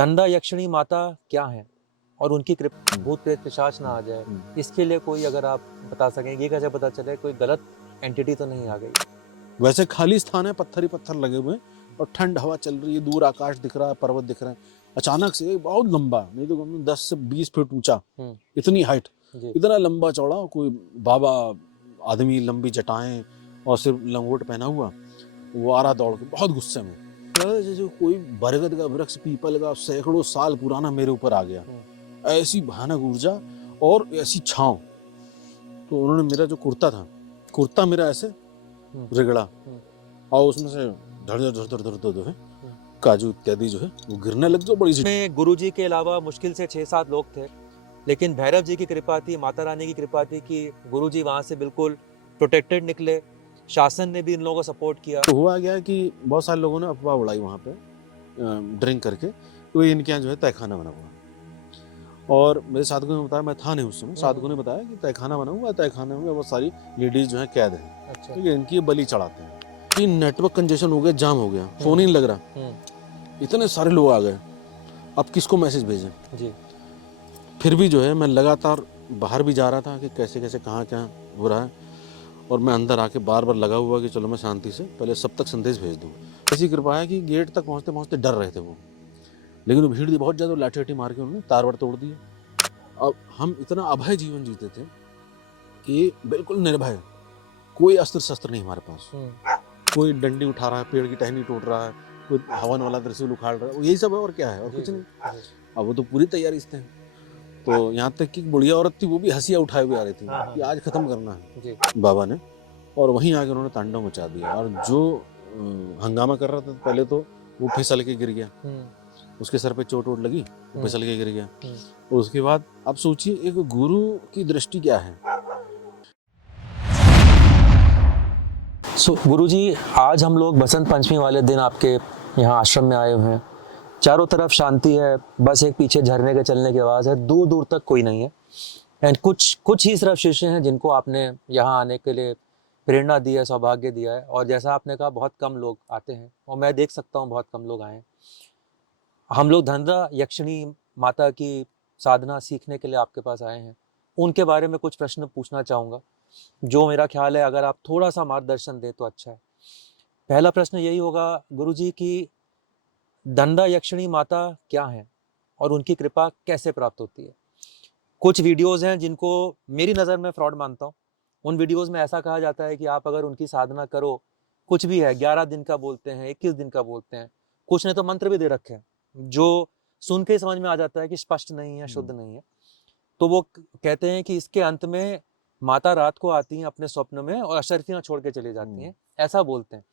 धनदा यक्षिणी माता क्या है और उनकी कृपा भूत प्रेत पिशाच ना आ जाए, इसके लिए कोई अगर आप बता सकें, ये कैसे पता चले कोई गलत एंटिटी तो नहीं आ गई? वैसे खाली स्थान है, पत्थर ही पत्थर लगे हुए हैं और ठंड हवा चल रही है, दूर आकाश दिख रहा है, पर्वत दिख रहा है। अचानक से एक बहुत लंबा, नहीं तो 10 से 20 फीट ऊंचा, इतनी हाइट, इतना लंबा चौड़ा कोई बाबा आदमी, लंबी जटाएं और सिर्फ लंगोट पहना हुआ, वो आ रहा दौड़ के बहुत गुस्से में। जैसे कोई बरगद का वृक्ष, पीपल का सैकड़ों साल पुराना मेरे ऊपर आ गया। ऐसी भयानक ऊर्जा और ऐसी छांव। तो उन्होंने मेरा जो कुर्ता मेरा ऐसे रगड़ा और उसमें से धड़ धड़ धड़ काजू इत्यादि जो है वो गिरने लग गए बड़ी सी। गुरुजी के अलावा मुश्किल से 6-7 लोग थे, लेकिन भैरव जी की कृपा थी, माता रानी की कृपा थी कि गुरुजी वहां से बिल्कुल प्रोटेक्टेड निकले। शासन ने भी इन लोगों को सपोर्ट किया। तो हुआ गया कि बहुत सारे लोगों ने अफवाह उड़ाई वहाँ पे ड्रिंक करके, तो इनके यहाँ जो है तहखाना बना हुआ। और मेरे साधकों ने बताया, मैं था नहीं उस समय, साधकों ने बताया कि तहखाना बना हुआ है, तहखाने में बहुत सारी लेडीज जो है कैद है। अच्छा। ठीक है, इनकी बलि चढ़ाते हैं कि नेटवर्क कंजेशन हो गया, जाम हो गया, फोन ही नहीं लग रहा, इतने सारे लोग आ गए, अब किसको मैसेज भेजें जी। फिर भी जो है मैं लगातार बाहर भी जा रहा था कि कैसे कैसे कहाँ क्या हो रहा है, और मैं अंदर आके बार बार लगा हुआ कि चलो मैं शांति से पहले सब तक संदेश भेज दूँ। ऐसी कृपा है कि गेट तक पहुँचते पहुँचते डर रहे थे वो, लेकिन वो भीड़ थी बहुत ज़्यादा, लाठी वाठी मार के उन्होंने तार वार तोड़ दिए। अब हम इतना अभय जीवन जीते थे कि बिल्कुल निर्भय, कोई अस्त्र शस्त्र नहीं हमारे पास, कोई डंडी उठा रहा है, पेड़ की टहनी तोड़ रहा है, कोई हवन वाला त्रिशूल उखाड़ रहा है, यही सब है और क्या है, और कुछ नहीं। अब वो तो पूरी तैयारी से थे। तो यहाँ तक कि बुढ़िया औरत थी, वो भी हंसिया उठाए हुए आ रही थी कि आज खत्म करना है बाबा ने, और वहीं आके उन्होंने तांडव मचा दिया। और जो हंगामा कर रहा था पहले तो वो फिसल के गिर गया, उसके सर पे चोट वोट लगी, वो फिसल के गिर गया। उसके बाद अब सोचिए एक गुरु की दृष्टि क्या है। गुरुजी, आज हम लोग बसंत पंचमी वाले दिन आपके यहाँ आश्रम में आए हुए हैं। चारों तरफ शांति है, बस एक पीछे झरने के चलने की आवाज़ है, दूर दूर तक कोई नहीं है। एंड कुछ ही सिर्फ शिष्य हैं जिनको आपने यहाँ आने के लिए प्रेरणा दी है, सौभाग्य दिया है। और जैसा आपने कहा, बहुत कम लोग आते हैं, और मैं देख सकता हूँ बहुत कम लोग आए हैं। हम लोग धनदा यक्षिणी माता की साधना सीखने के लिए आपके पास आए हैं। उनके बारे में कुछ प्रश्न पूछना चाहूँगा, जो मेरा ख्याल है अगर आप थोड़ा सा मार्गदर्शन दे तो अच्छा है। पहला प्रश्न यही होगा गुरुजी की धनदा यक्षिणी माता क्या है और उनकी कृपा कैसे प्राप्त होती है? कुछ वीडियोस हैं जिनको मेरी नज़र में फ्रॉड मानता हूँ। उन वीडियोस में ऐसा कहा जाता है कि आप अगर उनकी साधना करो, कुछ भी है, 11 दिन का बोलते हैं, 21 दिन का बोलते हैं, कुछ ने तो मंत्र भी दे रखे हैं जो सुन के समझ में आ जाता है कि स्पष्ट नहीं है, शुद्ध नहीं है। तो वो कहते हैं कि इसके अंत में माता रात को आती हैं अपने स्वप्न में और अशर्फियाँ छोड़ के चली जाती हैं, ऐसा बोलते हैं।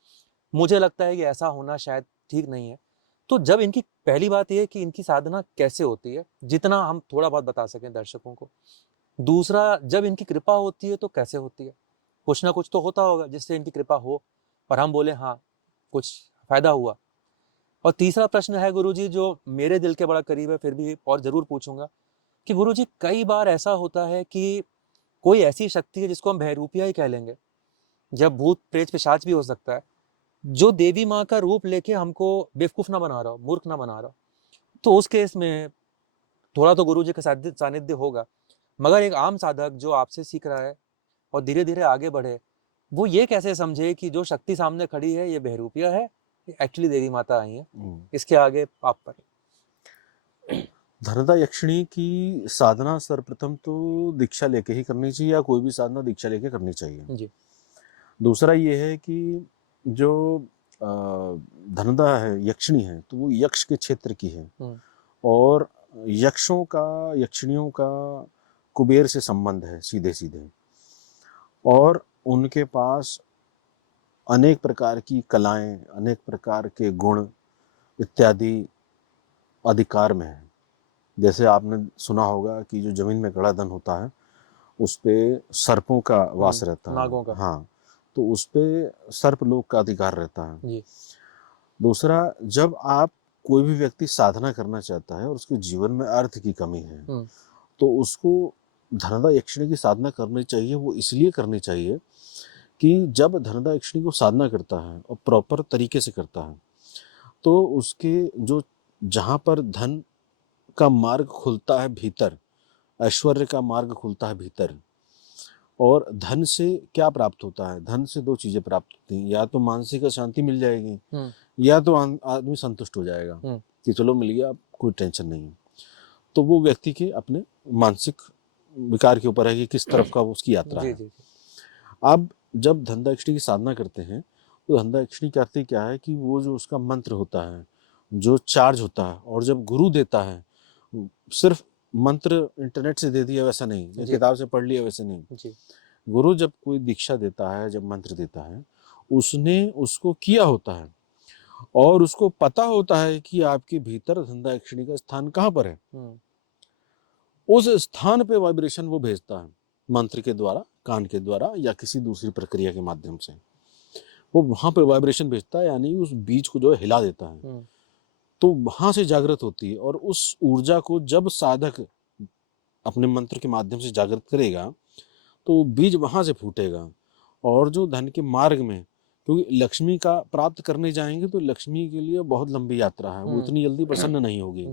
मुझे लगता है कि ऐसा होना शायद ठीक नहीं है। तो जब इनकी पहली बात यह है कि इनकी साधना कैसे होती है, जितना हम थोड़ा बहुत बता सकें दर्शकों को। दूसरा, जब इनकी कृपा होती है तो कैसे होती है? कुछ ना कुछ तो होता होगा जिससे इनकी कृपा हो और हम बोले हाँ, कुछ फायदा हुआ। और तीसरा प्रश्न है गुरुजी, जो मेरे दिल के बड़ा करीब है, फिर भी और जरूर पूछूंगा कि गुरुजी, कई बार ऐसा होता है कि कोई ऐसी शक्ति है जिसको हम बहरूपिया ही कह लेंगे, जब भूत प्रेत पिशाच भी हो सकता है, जो देवी माँ का रूप लेके हमको बेवकूफ ना बना रहा हो, मूर्ख ना बना रहा हो। तो उस केस में थोड़ा तो गुरुजी का सानिध्य होगा, मगर एक आम साधक जो आपसे सीख रहा है और धीरे धीरे आगे बढ़े, वो ये कैसे समझे कि जो शक्ति सामने खड़ी है ये बहरूपिया है, एक्चुअली देवी माता आई है? इसके आगे आप पढ़े। धनदा यक्षिणी की साधना सर्वप्रथम तो दीक्षा लेके ही करनी चाहिए, या कोई भी साधना दीक्षा लेके करनी चाहिए जी। दूसरा ये है कि जो धनदा है, यक्षिणी है, तो वो यक्ष के क्षेत्र की है, और यक्षों का, यक्षिणियों का कुबेर से संबंध है सीधे सीधे, और उनके पास अनेक प्रकार की कलाएं, अनेक प्रकार के गुण इत्यादि अधिकार में है। जैसे आपने सुना होगा कि जो जमीन में गड़ा धन होता है उस पे सर्पों का वास रहता है, नागों का, हाँ, तो उस पे सर्प लोक का अधिकार रहता है जी। दूसरा, जब आप कोई भी व्यक्ति साधना करना चाहता है और उसके जीवन में अर्थ की कमी है, तो उसको धनदा यक्षिणी की साधना करनी चाहिए। वो इसलिए करनी चाहिए कि जब धनदा यक्षिणी को साधना करता है और प्रॉपर तरीके से करता है, तो उसके जो जहाँ पर धन का मार्ग खुलता है भीतर, ऐश्वर्य का मार्ग खुलता है भीतर। और धन से क्या प्राप्त होता है? धन से दो चीजें प्राप्त होती हैं, या तो मानसिक शांति मिल जाएगी, या तो आदमी संतुष्ट हो जाएगा कि चलो मिल गया, अब कोई टेंशन नहीं है। तो वो व्यक्ति के अपने मानसिक विकार के ऊपर है कि किस तरफ का उसकी यात्रा है। अब जब धनदायक्षिणी की साधना करते हैं तो धनदायक्षिणी करती क्या है कि वो जो उसका मंत्र होता है, जो चार्ज होता है, और जब गुरु देता है, सिर्फ मंत्र इंटरनेट से दे दिया वैसा नहीं, या किताब से पढ़ लिया वैसे नहीं। गुरु जब कोई दीक्षा देता है, जब मंत्र देता है, उसने उसको किया होता है और उसको पता होता है कि आपके भीतर धनदायक्षिणी का स्थान कहाँ पर है। उस स्थान पे वाइब्रेशन वो भेजता है मंत्र के द्वारा, कान के द्वारा, या किसी दूसरी प्रक्रिया के माध्यम से वो वहां पर वाइब्रेशन भेजता है, यानी उस बीज को जो है हिला देता है। तो वहां से जागृत होती है, और उस ऊर्जा को जब साधक अपने मंत्र के माध्यम से जागृत करेगा तो बीज वहां से फूटेगा। और जो धन के मार्ग में, क्योंकि लक्ष्मी का प्राप्त करने जाएंगे तो लक्ष्मी के लिए बहुत लंबी यात्रा है, वो इतनी जल्दी प्रसन्न नहीं होगी।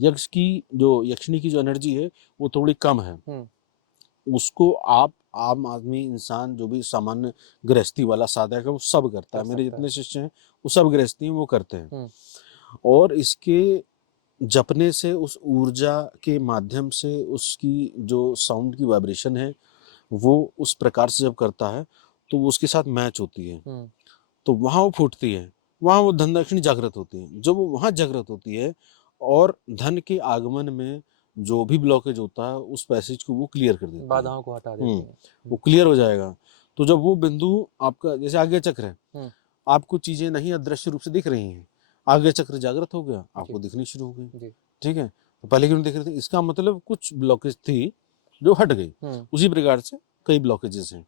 यक्ष की जो यक्षिणी की जो एनर्जी है वो थोड़ी कम है। उसको आप आम आदमी इंसान जो भी सामान्य गृहस्थी वाला साधक है वो सब करता है। मेरे जितने शिष्य हैं वो सब गृहस्थी हैं, वो करते हैं। और इसके जपने से, उस ऊर्जा के माध्यम से, उसकी जो साउंड की वाइब्रेशन है वो उस प्रकार से जब करता है तो वो उसके साथ मैच होती है, तो वहां वो फूटती है, वहां वो धनदायक्षिणी जागृत होती है। जब वो वहां जागृत होती है और धन के आगमन में जो भी ब्लॉकेज होता है उस पैसेज को वो क्लियर कर देती है, बाधाओं को हटा देती है। वो क्लियर हो जाएगा। तो जब वो बिंदु आपका, जैसे आगे चक्र है, आपको चीजें नहीं अदृश्य रूप से दिख रही हैं, आगे चक्र जागृत हो गया, आपको दिखनी शुरू हो गई। ठीक है, तो पहले क्यों दिख रही थी? इसका मतलब कुछ ब्लॉकेज थी जो हट गई। उसी प्रकार से कई ब्लॉकेजेस हैं,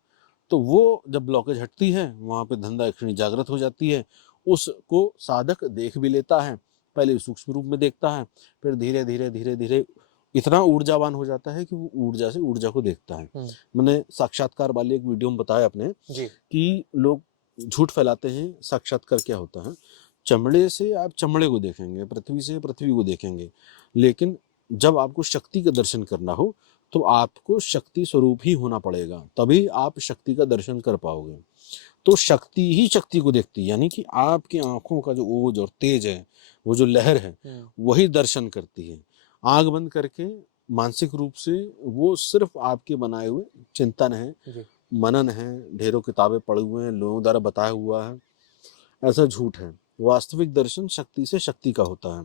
तो वो जब ब्लॉकेज हटती है वहां पे धनदायक्षिणी जागृत हो जाती है। उसको साधक देख भी लेता है, पहले सूक्ष्म रूप में देखता है, फिर धीरे धीरे धीरे धीरे इतना ऊर्जावान हो जाता है कि वो ऊर्जा से ऊर्जा को देखता है। मैंने साक्षात्कार वाली एक वीडियो में बताया अपने कि लोग झूठ फैलाते हैं। साक्षात्कार क्या होता है? चमड़े से आप चमड़े को देखेंगे, पृथ्वी से पृथ्वी को देखेंगे, लेकिन जब आपको शक्ति का दर्शन करना हो तो आपको शक्ति स्वरूप ही होना पड़ेगा, तभी आप शक्ति का दर्शन कर पाओगे। तो शक्ति ही शक्ति को देखती है, यानी कि आपकी आंखों का जो ओज और तेज है, वो जो लहर है, वही दर्शन करती है। आंख बंद करके मानसिक रूप से वो सिर्फ आपके बनाए हुए चिंतन है, मनन है, ढेरों किताबें पढ़े हुए हैं, लोगों द्वारा बताया हुआ है, ऐसा झूठ है। वास्तविक दर्शन शक्ति से शक्ति का होता है।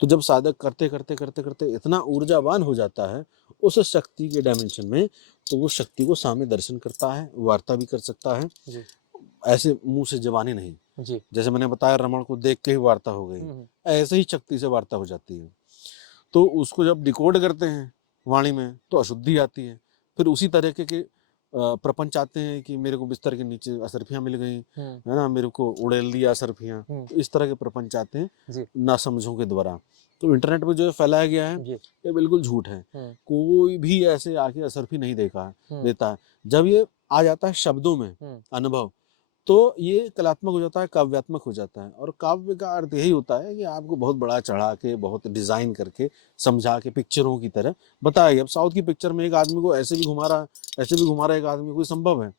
तो जब साधक करते करते करते करते इतना ऊर्जावान हो जाता है उस शक्ति के डायमेंशन में, तो वो शक्ति को सामने दर्शन करता है, वार्ता भी कर सकता है जी। ऐसे मुंह से जबानी नहीं जी। जैसे मैंने बताया रमण को देख के ही वार्ता हो गई, ऐसे ही शक्ति से वार्ता हो जाती है। तो उसको जब डिकोड करते हैं वाणी में तो अशुद्धि आती है। फिर उसी तरह के प्रपंच आते हैं कि मेरे को बिस्तर के नीचे असरफियां मिल गई, है ना, मेरे को उड़ेल दिया असरफियां। तो इस तरह के प्रपंच आते हैं ना समझों के द्वारा। तो इंटरनेट पे जो फैलाया गया है ये बिल्कुल झूठ है। कोई भी ऐसे आके असरफी नहीं देता है। जब ये आ जाता है शब्दों में अनुभव, तो ये कलात्मक हो जाता है, काव्यात्मक हो जाता है। और काव्य का अर्थ यही होता है कि आपको बहुत बड़ा चढ़ा के, बहुत डिजाइन करके, समझा के, पिक्चरों की तरह बताया गया। अब साउथ की पिक्चर में एक आदमी को ऐसे भी घुमा रहा, ऐसे भी घुमा रहा एक आदमी, कोई संभव है?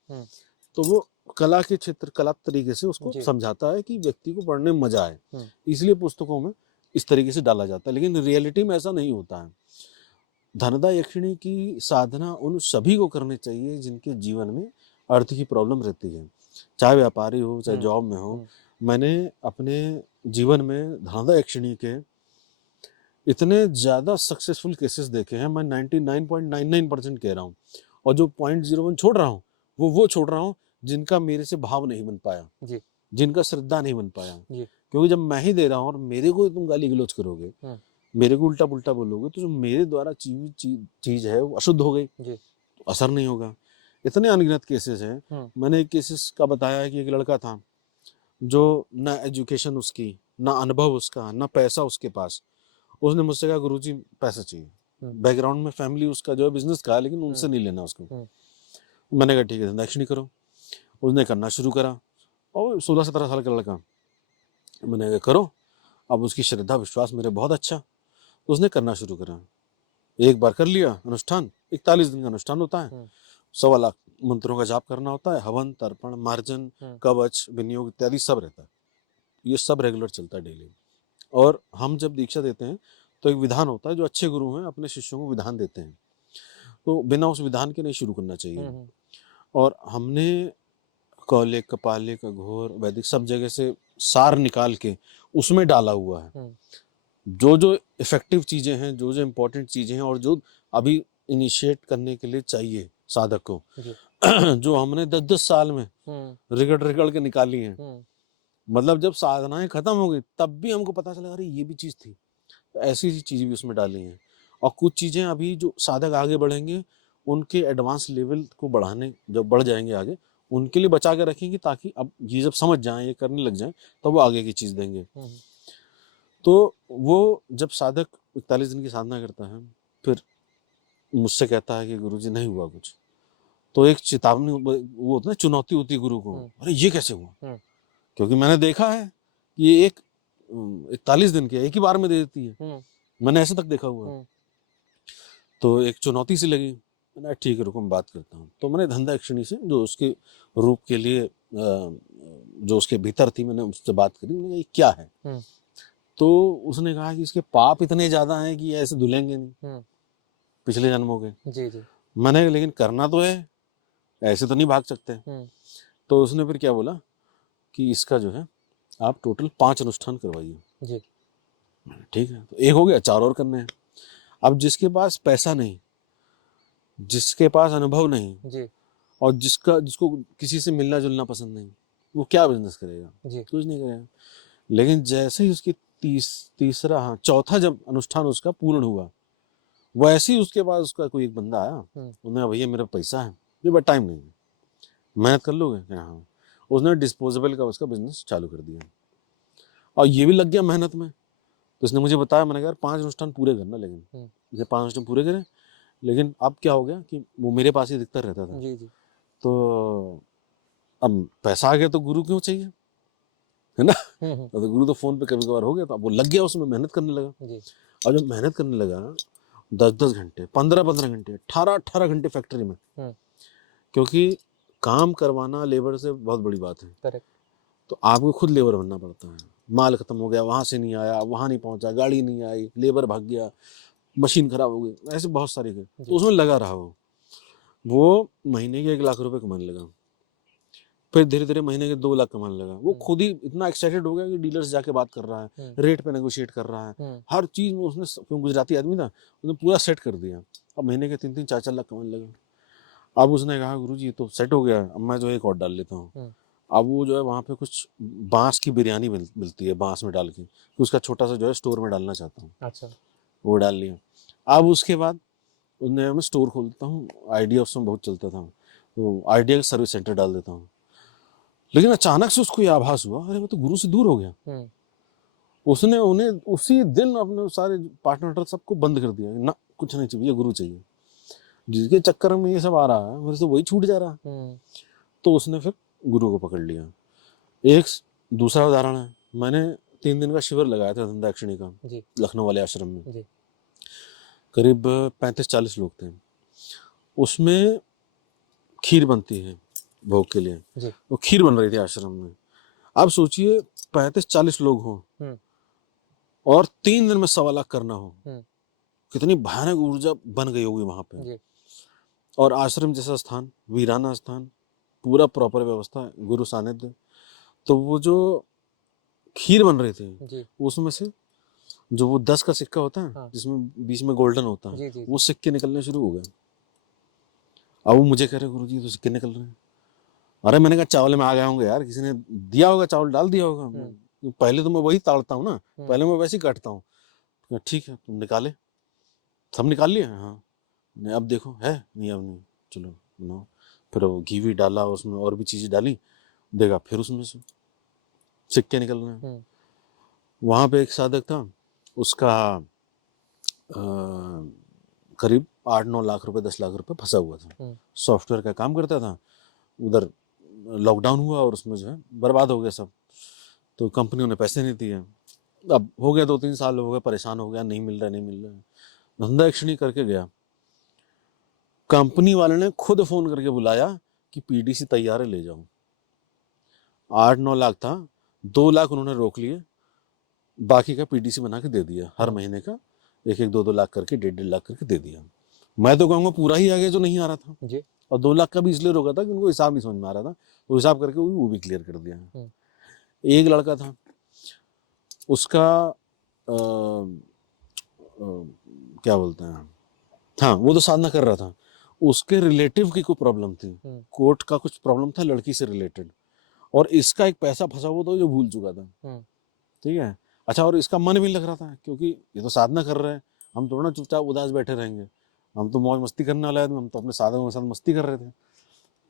तो वो कला के क्षेत्र, कला तरीके से उसको समझाता है कि व्यक्ति को पढ़ने में मजा आए, इसलिए पुस्तकों में इस तरीके से डाला जाता है। लेकिन रियलिटी में ऐसा नहीं होता है। धनदायक्षिणी की साधना उन सभी को करनी चाहिए जिनके जीवन में अर्थ की प्रॉब्लम रहती है, चाहे व्यापारी हो, चाहे जॉब में हो। मैंने अपने जीवन में धनदायक्षिणी के इतने ज्यादा सक्सेसफुल केसेस देखे हैं, मैं 99.99% कह रहा हूँ। और जो 0.01 छोड़ रहा हूँ वो छोड़ रहा हूँ जिनका मेरे से भाव नहीं बन पाया जी। जिनका श्रद्धा नहीं बन पाया जी। क्योंकि जब मैं ही दे रहा हूँ और मेरे को तुम गाली गलौज करोगे, मेरे को उल्टा पुल्टा बोलोगे, तो जो मेरे द्वारा चीज है वो अशुद्ध हो गई जी। तो असर नहीं होगा। इतने अनगिनत केसेस हैं। मैंने एक केसेस का बताया है कि एक लड़का था जो ना एजुकेशन उसकी, ना अनुभव उसका, ना पैसा उसके पास। उसने मुझसे कहा गुरुजी पैसा चाहिए, बैकग्राउंड में फैमिली उसका जो है बिजनेस का है, लेकिन उनसे नहीं लेना उसको। मैंने कहा ठीक है धनदायक्षिणी करो। उसने करना शुरू करा, और 16-17 साल का लड़का। मैंने कहा करो, अब उसकी श्रद्धा विश्वास मेरे बहुत अच्छा, तो उसने करना शुरू करा। एक बार कर लिया अनुष्ठान, 41 दिन का अनुष्ठान होता है, 1.25 लाख मंत्रों का जाप करना होता है, हवन, तर्पण, मार्जन, कवच, विनियोग इत्यादि सब रहता है। ये सब रेगुलर चलता है डेली। और हम जब दीक्षा देते हैं तो एक विधान होता है, जो अच्छे गुरु हैं अपने शिष्यों को विधान देते हैं, तो बिना उस विधान के नहीं शुरू करना चाहिए। और हमने कौलिक, कपालिक, अघोर, वैदिक सब जगह से सार निकाल के उसमें डाला हुआ है। जो जो इफेक्टिव चीजें हैं, जो जो इम्पोर्टेंट चीजें हैं और जो अभी इनिशिएट करने के लिए चाहिए साधक को, जो हमने 10-10 साल में रिगड़ रिगड़ के निकाली हैं। मतलब जब साधनाएं खत्म हो गई तब भी हमको पता चला अरे ये भी चीज थी, तो ऐसी चीजें भी उसमें डाली हैं। और कुछ चीजें अभी जो साधक आगे बढ़ेंगे उनके एडवांस लेवल को बढ़ाने, जब बढ़ जाएंगे आगे, उनके लिए बचा के रखेंगे, ताकि अब ये जब समझ जाएं, ये करने लग जाएं, तो वो आगे की चीज देंगे। तो वो जब साधक 41 दिन की साधना करता है, फिर मुझसे कहता है कि गुरुजी नहीं हुआ कुछ, तो एक चेतावनी, वो होता है चुनौती होती है गुरु को, अरे ये कैसे हुआ, क्योंकि मैंने देखा है कि ये 41 दिन के एक ही बार में दे देती है, मैंने ऐसे तक देखा हुआ है। तो एक चुनौती सी लगी, मैंने ठीक है रुको मैं बात करता हूँ। तो मैंने धंधाक्षिणी से, जो उसके रूप के लिए जो उसके भीतर थी, मैंने उससे बात करी, मैंने कहा ये क्या है। तो उसने कहा कि इसके पाप इतने ज्यादा हैं कि ऐसे धुलेंगे नहीं पिछले जन्मों के। जी जी। मैंने लेकिन करना तो है, ऐसे तो नहीं भाग सकते। तो उसने फिर क्या बोला कि इसका जो है आप टोटल 5 अनुष्ठान करवाइए जी। ठीक है, तो एक हो गया, 4 और करने हैं। अब जिसके पास पैसा नहीं, जिसके पास अनुभव नहीं जी, और जिसको किसी से मिलना जुलना पसंद नहीं, वो क्या बिजनेस करेगा जी, कुछ नहीं करेगा। लेकिन जैसे ही उसकी चौथा जब अनुष्ठान उसका पूर्ण हुआ, वैसे ही उसके बाद उसका कोई एक बंदा आया, उन्होंने भैया मेरा पैसा है, बट टाइम नहीं है, मेहनत कर लोगे? हाँ। उसने डिस्पोजेबल का उसका बिजनेस चालू कर दिया, और ये भी लग गया मेहनत में। तो उसने मुझे बताया, मैंने कहा यार 5 अनुष्ठान पूरे करना, लेकिन ये 5 अनुष्ठान पूरे करें। लेकिन अब क्या हो गया कि वो मेरे पास ही दिखता रहता था जी जी। तो अब पैसा आ गया तो गुरु क्यों चाहिए, है ना। तो गुरु तो फोन पे कभी कभार हो गया, तो अब वो लग गया उसमें, मेहनत करने लगा जी। और जब मेहनत करने लगा 10-10 घंटे, 15-15 घंटे, 18-18 घंटे फैक्ट्री में, क्योंकि काम करवाना लेबर से बहुत बड़ी बात है। करेक्ट। तो आपको खुद लेबर बनना पड़ता है। माल खत्म हो गया, वहां से नहीं आया, वहां नहीं पहुंचा, गाड़ी नहीं आई, लेबर भाग गया, मशीन खराब हो गई, ऐसे बहुत सारी गए। तो उसमें लगा रहा वो महीने के 1 लाख रुपए कमाने लगा। फिर धीरे धीरे महीने के 2 लाख कमाने लगा। वो खुद ही इतना एक्साइटेड हो गया कि डीलर से जाके बात कर रहा है, रेट पे नेगोशिएट कर रहा है, हर चीज में उसने, क्यों गुजराती आदमी था, उसने पूरा सेट कर दिया। अब महीने के 3-3, 4-4 लाख कमाने लगा। अब उसने कहा गुरुजी ये तो सेट हो गया, अब मैं जो एक और डाल लेता हूँ। अब वो जो है वहाँ पे कुछ बांस की बिरयानी मिलती है, बांस में डाल के, तो उसका छोटा सा जो है स्टोर में डालना चाहता हूँ। अच्छा। वो डाल लिया। अब उसके बाद उसने, मैं स्टोर खोल देता हूँ, आइडिया उस समय बहुत चलता था, तो आइडिया का सर्विस सेंटर डाल देता हूँ। लेकिन अचानक से उसको ये आभास हुआ, अरे मैं तो गुरु से दूर हो गया। उसने उन्हें उसी दिन अपने सारे पार्टनर सबको बंद कर दिया, ना कुछ नहीं चाहिए, गुरु चाहिए। जिसके चक्कर में ये सब आ रहा है, मेरे से वही छूट जा रहा है। तो उसने फिर गुरु को पकड़ लिया। एक दूसरा उदाहरण है, मैंने 3 दिन का शिविर लगाया था धंधाक्षिणी का लखनऊ वाले आश्रम में जी। करीब 35-40 लोग थे। उसमें खीर बनती है भोग के लिए, वो खीर बन रही थी आश्रम में। अब सोचिए 35-40 लोग हो और 3 दिन में 1.25 लाख करना हो, कितनी भयानक ऊर्जा बन गई होगी वहां पे। और आश्रम जैसा स्थान, वीराना स्थान, पूरा प्रॉपर व्यवस्था, गुरु सानिध्य। तो वो जो खीर बन रही थी उसमें से जो वो 10 का सिक्का होता है, जिसमें बीच में गोल्डन होता है, वो सिक्के निकलने शुरू हो गए। अब वो मुझे कह रहे गुरुजी तो सिक्के निकल रहे हैं। अरे मैंने कहा चावल में आ गए होंगे यार, किसी ने दिया होगा, चावल डाल दिया होगा। पहले तो मैं वही ताड़ता हूँ ना, पहले मैं वैसे ही काटता हूँ। ठीक है तुम निकाले, सब निकाल लिए। हाँ अब देखो है नहीं, अब नहीं, चलो बनाओ। फिर वो घी भी डाला, उसमें और भी चीजें डाली, देखा फिर उसमें से सिक्के निकल रहे हैं। वहां पे एक साधक था, उसका करीब 8-9 लाख रुपए, 10 लाख रुपए फंसा हुआ था। सॉफ्टवेयर का काम करता था, उधर लॉकडाउन हुआ और उसमें जो है बर्बाद हो गया सब। तो कंपनियों ने पैसे नहीं दिए, अब हो गया 2-3 साल हो गए, परेशान हो गया, नहीं मिल रहा नहीं मिल रहा। धंधा एक्शन करके गया, कंपनी वाले ने खुद फोन करके बुलाया कि पीडीसी तैयार है, ले जाओ। 8-9 लाख था, 2 लाख उन्होंने रोक लिए, बाकी का पीडीसी बना के दे दिया। हर महीने का 1-2 लाख करके, 1.5 लाख करके दे दिया। मैं तो कहूँगा पूरा ही आ गया जो नहीं आ रहा था जी। और 2 लाख का भी इसलिए रोका था कि उनको हिसाब नहीं समझ में आ रहा था, तो हिसाब करके वो भी क्लियर कर दिया। एक लड़का था, उसका क्या बोलते हैं, हाँ वो तो साधना कर रहा था, उसके रिलेटिव की कोई प्रॉब्लम थी, कोर्ट का कुछ प्रॉब्लम था लड़की से रिलेटेड, और इसका एक पैसा फंसा हुआ था जो भूल चुका था। ठीक है, अच्छा, और इसका मन भी लग रहा था क्योंकि ये तो साधना कर रहे हैं, हम थोड़ा ना चुपचाप उदास बैठे रहेंगे, हम तो मौज मस्ती करने वाले आदमी, हम तो अपने साधकों के साथ मस्ती कर रहे थे।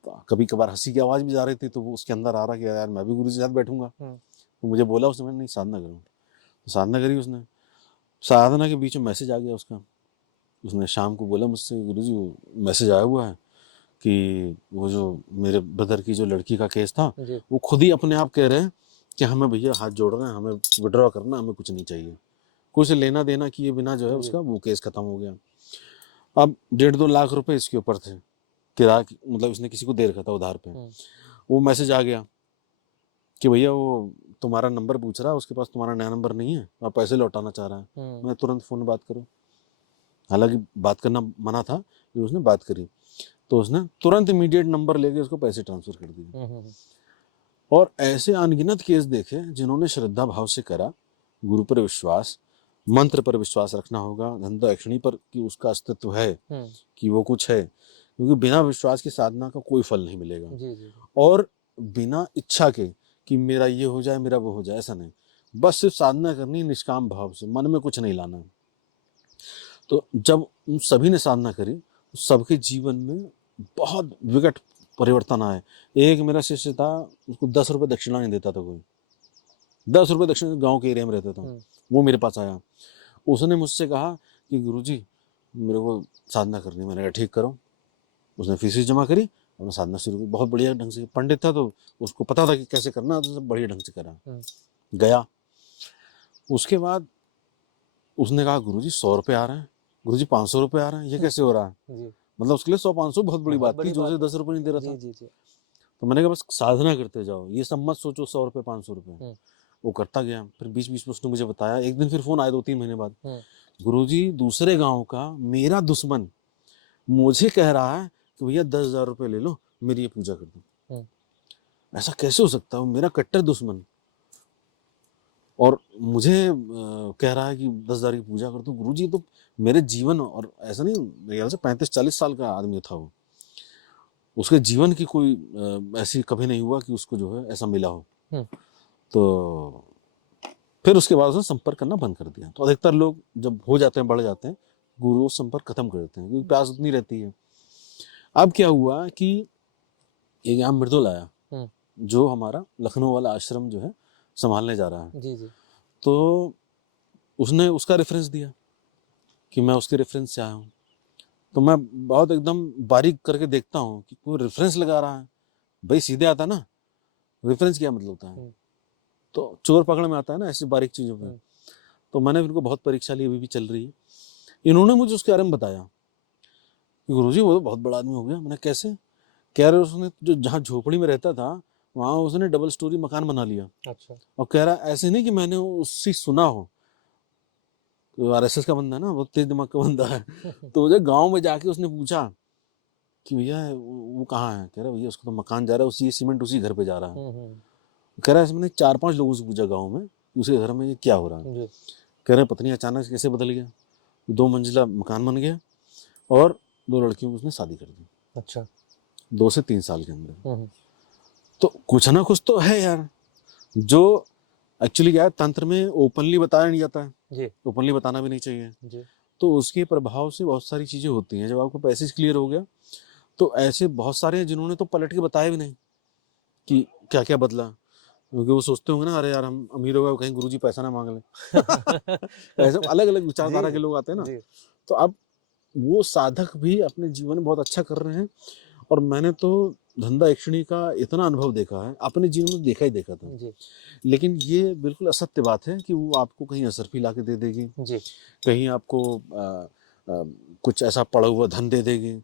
तो कभी कभार हंसी की आवाज़ भी जा रही थी, तो वो उसके अंदर आ रहा कि यार मैं भी गुरु जी के साथ बैठूंगा। तो मुझे बोला उसने, मैंने नहीं साधना करूँ, तो साधना करी उसने। साधना के बीच में मैसेज आ गया उसका, उसने शाम को बोला मुझसे, गुरु जी वो मैसेज आया हुआ है कि वो जो मेरे ब्रदर की जो लड़की का केस था, वो खुद ही अपने आप कह रहे हैं कि हमें भैया हाथ जोड़ रहे हैं, हमें विड्रॉ करना, हमें कुछ नहीं चाहिए, कुछ लेना देना किए बिना जो है उसका वो केस खत्म हो गया। अब 1.5-2 लाख रुपए इसके ऊपर थे, किराया, मतलब इसने किसी को दे रखा था उधार पे। वो मैसेज आ गया कि भैया वो तुम्हारा नंबर पूछ रहा है, उसके पास तुम्हारा नया नंबर नहीं है, आप पैसे लौटाना चाह रहा है। मैं तुरंत फोन में बात करूँ, हालांकि बात करना मना था, लेकिन उसने बात करी, तो उसने तुरंत इमीडिएट नंबर लेके उसको पैसे ट्रांसफर कर दिए। और ऐसे अनगिनत केस देखे जिन्होंने श्रद्धा भाव से करा, गुरु पर विश्वास, मंत्र पर विश्वास रखना होगा, धंधा अक्षणी पर कि उसका अस्तित्व है, कि वो कुछ है, क्योंकि बिना विश्वास की साधना का कोई फल नहीं मिलेगा। और बिना इच्छा के कि मेरा ये हो जाए, मेरा वो हो जाए, ऐसा नहीं, बस सिर्फ साधना करनी निष्काम भाव से, मन में कुछ नहीं लाना। तो जब उन सभी ने साधना करी, सबके जीवन में बहुत विकट परिवर्तन आए। एक मेरा शिष्य था, उसको 10 रुपए दक्षिणा नहीं देता था कोई, 10 रुपए दक्षिणा, गांव के एरिया में रहता था, वो मेरे पास आया, उसने मुझसे कहा कि गुरुजी मेरे को साधना करनी। मैंने कहा ठीक करो। उसने फीस जमा करी, और साधना शुरू की, बहुत बढ़िया ढंग से, पंडित था तो उसको पता था कि कैसे करना, तो सब बढ़िया ढंग से करा। गया, उसके बाद उसने कहा गुरुजी 100 रुपये आ रहे हैं, गुरुजी 500 रुपये आ रहे हैं, ये कैसे हो रहा है? मतलब उसके लिए 100-500 बहुत बड़ी बात थी, जो से 10 रुपये नहीं दे रहा था। तो मैंने कहा बस साधना करते जाओ, ये सब मत सोचो 100 रुपये 500 रुपये। वो करता गया, फिर बीच बीच में उसने मुझे बताया, एक दिन फिर फोन आया 2-3 महीने बाद, गुरुजी दूसरे गांव का मेरा दुश्मन मुझे कह रहा है कि भैया 10,000 रुपये ले लो, मेरी ये पूजा कर दो। ऐसा कैसे हो सकता है? मेरा कट्टर दुश्मन, और मुझे कह रहा है कि 10,000 की पूजा कर दो। गुरुजी तो मेरे जीवन, और ऐसा नहीं, मेरे ख्याल से 35-40 साल का आदमी था वो, उसके जीवन की कोई ऐसी कभी नहीं हुआ कि उसको जो है ऐसा मिला हो। तो फिर उसके बाद उसने संपर्क करना बंद कर दिया। तो अधिकतर लोग जब हो जाते हैं, बढ़ जाते हैं, गुरु संपर्क खत्म कर देते हैं, क्योंकि प्यास उतनी रहती है। अब क्या हुआ कि एक यहाँ मृदुल आया, जो हमारा लखनऊ वाला आश्रम जो है संभालने जा रहा है। तो उसने उसका रेफरेंस दिया कि मैं उसके रेफरेंस से आया हूँ। तो मैं बहुत एकदम बारीक करके देखता हूँ कि कोई रेफरेंस लगा रहा है, भाई सीधे आता ना, रेफरेंस क्या मतलब होता है? तो चोर पकड़ में आता है ना ऐसी बारीक चीजों पे। तो मैंने उनको बहुत परीक्षा ली, अभी भी चल रही है। इन्होंने मुझे उसके बारे में बताया कि गुरुजी वो तो बहुत बड़ा आदमी हो गया। मैंने कैसे? कह रहे उसने जो जहाँ झोपड़ी में रहता था, वहां उसने डबल स्टोरी मकान बना लिया। अच्छा। और कह रहा ऐसे नहीं कि मैंने उससे सुना हो, आरएसएस का बंदा है ना, बहुत तेज दिमाग का बंदा है। तो मुझे गांव में जाके उसने पूछा कि भैया वो कहाँ है? कह रहा भैया उसका तो मकान जा रहा है, उसी सीमेंट उसी घर पे जा रहा है। कह रहा है मैंने 4-5 लोगों से पूछा गाँव में, उसके घर में ये क्या हो रहा है। कह रहे पत्नी अचानक कैसे बदल गया, 2 मंजिला मकान बन गया, और 2 लड़कियों की उसने शादी कर दी। अच्छा। 2 से 3 साल के अंदर। तो कुछ ना कुछ तो है यार, जो एक्चुअली क्या है, तंत्र में ओपनली बताया नहीं जाता है, ओपनली बताना भी नहीं चाहिए। तो उसके प्रभाव से बहुत सारी चीजें होती हैं। जब आपको पैसेज क्लियर हो गया, तो ऐसे बहुत सारे हैं जिन्होंने तो पलट के बताया भी नहीं कि क्या क्या बदला, क्योंकि वो सोचते होंगे ना, अरे यार हम अमीर हो गए, कहीं गुरुजी पैसा ना मांग ले। ऐसे अलग अलग विचारधारा के लोग आते हैं ना। तो अब वो साधक भी अपने जीवन में बहुत अच्छा कर रहे हैं, और मैंने तो धंधा यक्षिणी का इतना अनुभव देखा है, अपने जीवन में देखा ही देखा था। जी लेकिन ये बिल्कुल असत्य बात है कि वो आपको कहीं असरफी ला के दे देगी, जी। कहीं आपको अ, कुछ ऐसा पड़ा हुआ धन दे देगी।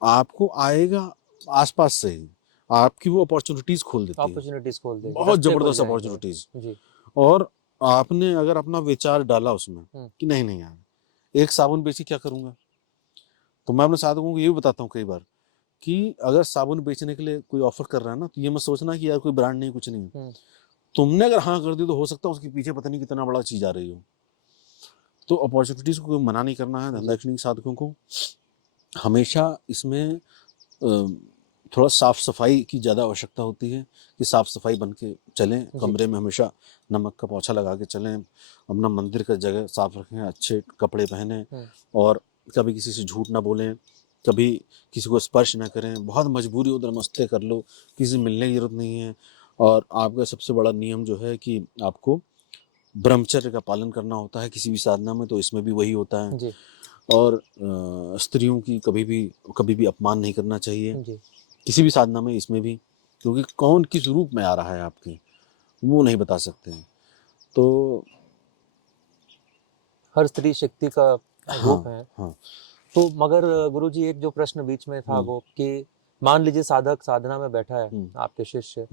आपको आएगा आसपास से ही, आपकी वो अपॉर्चुनिटीज खोल देती है, अपॉर्चुनिटीज खोल देगी, बहुत रास्ते खुल जबरदस्त जाएंगे। अपॉर्चुनिटीज। जी। और आपने अगर अपना विचार डाला उसमें कि नहीं नहीं यार, एक साबुन बेची क्या करूंगा, तो मैं अपने साधकों को ये भी बताता हूँ कई बार कि अगर साबुन बेचने के लिए कोई ऑफर कर रहा है ना, तो ये मत सोचना कि यार कोई ब्रांड नहीं, कुछ नहीं। तुमने अगर हाँ कर दी तो हो सकता है उसके पीछे पता नहीं कितना बड़ा चीज आ रही हो। तो अपॉर्चुनिटीज को कोई मना नहीं करना है धंधा यक्षिणी साधकों को। हमेशा इसमें थोड़ा साफ सफाई की ज़्यादा आवश्यकता होती है कि साफ सफाई बन के चलें, कमरे में हमेशा नमक का पोंछा लगा के चलें, अपना मंदिर का जगह साफ रखें, अच्छे कपड़े पहने, और कभी किसी से झूठ ना बोलें, कभी किसी को स्पर्श ना करें। बहुत मजबूरी हो तो नमस्ते कर लो, किसी से मिलने की जरूरत नहीं है। और आपका सबसे बड़ा नियम जो है कि आपको ब्रह्मचर्य का पालन करना होता है किसी भी साधना में, तो इसमें भी वही होता है। जी और स्त्रियों की कभी भी अपमान नहीं करना चाहिए जी। किसी भी साधना में, इसमें भी, क्योंकि कौन किस रूप में आ रहा है आपके, वो नहीं बता सकते हैं। तो हर स्त्री शक्ति का रूप हाँ है। हाँ। तो मगर गुरुजी एक जो प्रश्न बीच में था वो कि मान लीजिए साधक साधना में बैठा है, आपके शिष्य,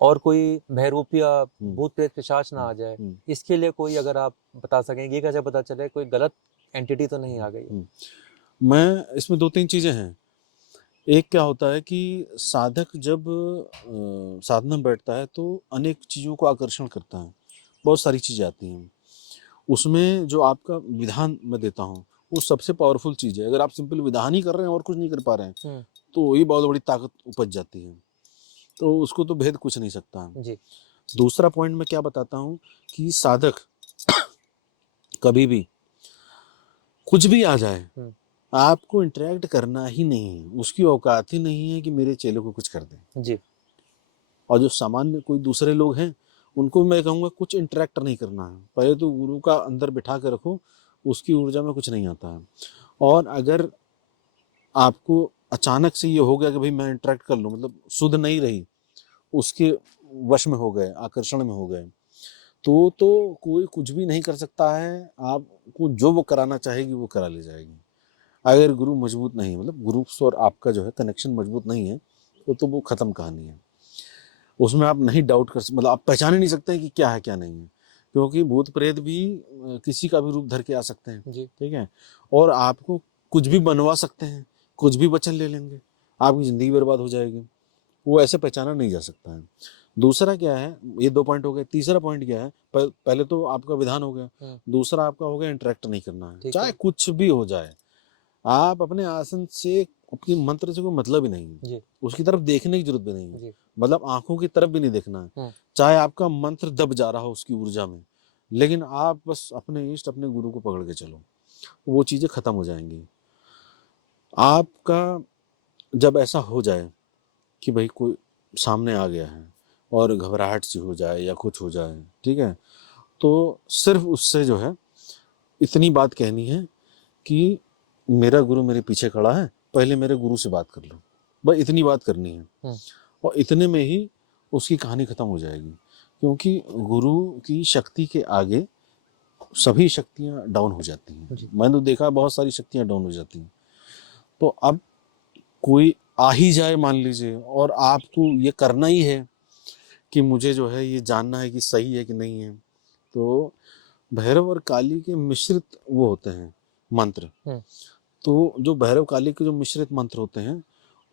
और कोई भैरूप या भूत प्रेत पिशाच ना आ जाए, इसके लिए कोई अगर आप बता सकें, ये कैसे पता चले कोई गलत एंटिटी तो नहीं आ गई है? मैं इसमें दो तीन चीजें हैं। एक क्या होता है कि साधक जब साधना में बैठता है तो अनेक चीजों को आकर्षण करता है, बहुत सारी चीजें आती हैं उसमें। जो आपका विधान मैं देता हूँ वो सबसे पावरफुल चीज है। अगर आप सिंपल विधान ही कर रहे हैं और कुछ नहीं कर पा रहे हैं तो ये बहुत बड़ी ताकत उपज जाती है, तो उसको तो भेद कुछ नहीं सकता। जी दूसरा पॉइंट मैं क्या बताता हूँ कि साधक कभी भी कुछ भी आ जाए, आपको इंटरेक्ट करना ही नहीं है, उसकी औकात ही नहीं है कि मेरे चेले को कुछ कर दें। जी। और जो सामान्य कोई दूसरे लोग हैं उनको मैं कहूँगा कुछ इंटरेक्ट नहीं करना है, पहले तो गुरु का अंदर बिठा के रखो, उसकी ऊर्जा में कुछ नहीं आता है। और अगर आपको अचानक से ये हो गया कि भाई मैं इंटरेक्ट कर लूँ, मतलब सुध नहीं रही, उसके वश में हो गए, आकर्षण में हो गए, तो कोई कुछ भी नहीं कर सकता है। आपको जो वो कराना चाहेगी वो करा ले जाएगी। अगर गुरु मजबूत नहीं, मतलब गुरु से और आपका जो है कनेक्शन मजबूत नहीं है, तो वो खत्म कहानी है। उसमें आप नहीं डाउट कर, मतलब आप पहचान ही नहीं सकते कि क्या है क्या नहीं है, क्योंकि भूत प्रेत भी किसी का भी रूप धर के आ सकते हैं, ठीक है, और आपको कुछ भी बनवा सकते हैं, कुछ भी वचन ले लेंगे, आपकी जिंदगी बर्बाद हो जाएगी। वो ऐसे पहचाना नहीं जा सकता है। दूसरा क्या है, ये दो पॉइंट हो गए। तीसरा पॉइंट क्या है, पहले तो आपका विधान हो गया, दूसरा आपका हो गया इंटरेक्ट नहीं करना है, चाहे कुछ भी हो जाए। आप अपने आसन से, अपने मंत्र से कोई मतलब ही नहीं है, उसकी तरफ देखने की जरूरत भी नहीं है, मतलब आंखों की तरफ भी नहीं देखना है। चाहे आपका मंत्र दब जा रहा हो उसकी ऊर्जा में, लेकिन आप बस अपने इष्ट, अपने गुरु को पकड़ के चलो, वो चीजें खत्म हो जाएंगी। आपका जब ऐसा हो जाए कि भाई कोई सामने आ गया है और घबराहट सी हो जाए या कुछ हो जाए, ठीक है, तो सिर्फ उससे जो है इतनी बात कहनी है कि मेरा गुरु मेरे पीछे खड़ा है, पहले मेरे गुरु से बात कर लो, बस इतनी बात करनी है। और इतने में ही उसकी कहानी खत्म हो जाएगी, क्योंकि गुरु की शक्ति के आगे सभी शक्तियां डाउन हो जाती हैं। मैंने तो देखा बहुत सारी शक्तियां डाउन हो जाती हैं। तो अब कोई आ ही जाए मान लीजिए, और आपको ये करना ही है कि मुझे जो है ये जानना है कि सही है कि नहीं है, तो भैरव और काली के मिश्रित वो होते हैं मंत्र। तो जो भैरव काली के जो मिश्रित मंत्र होते हैं,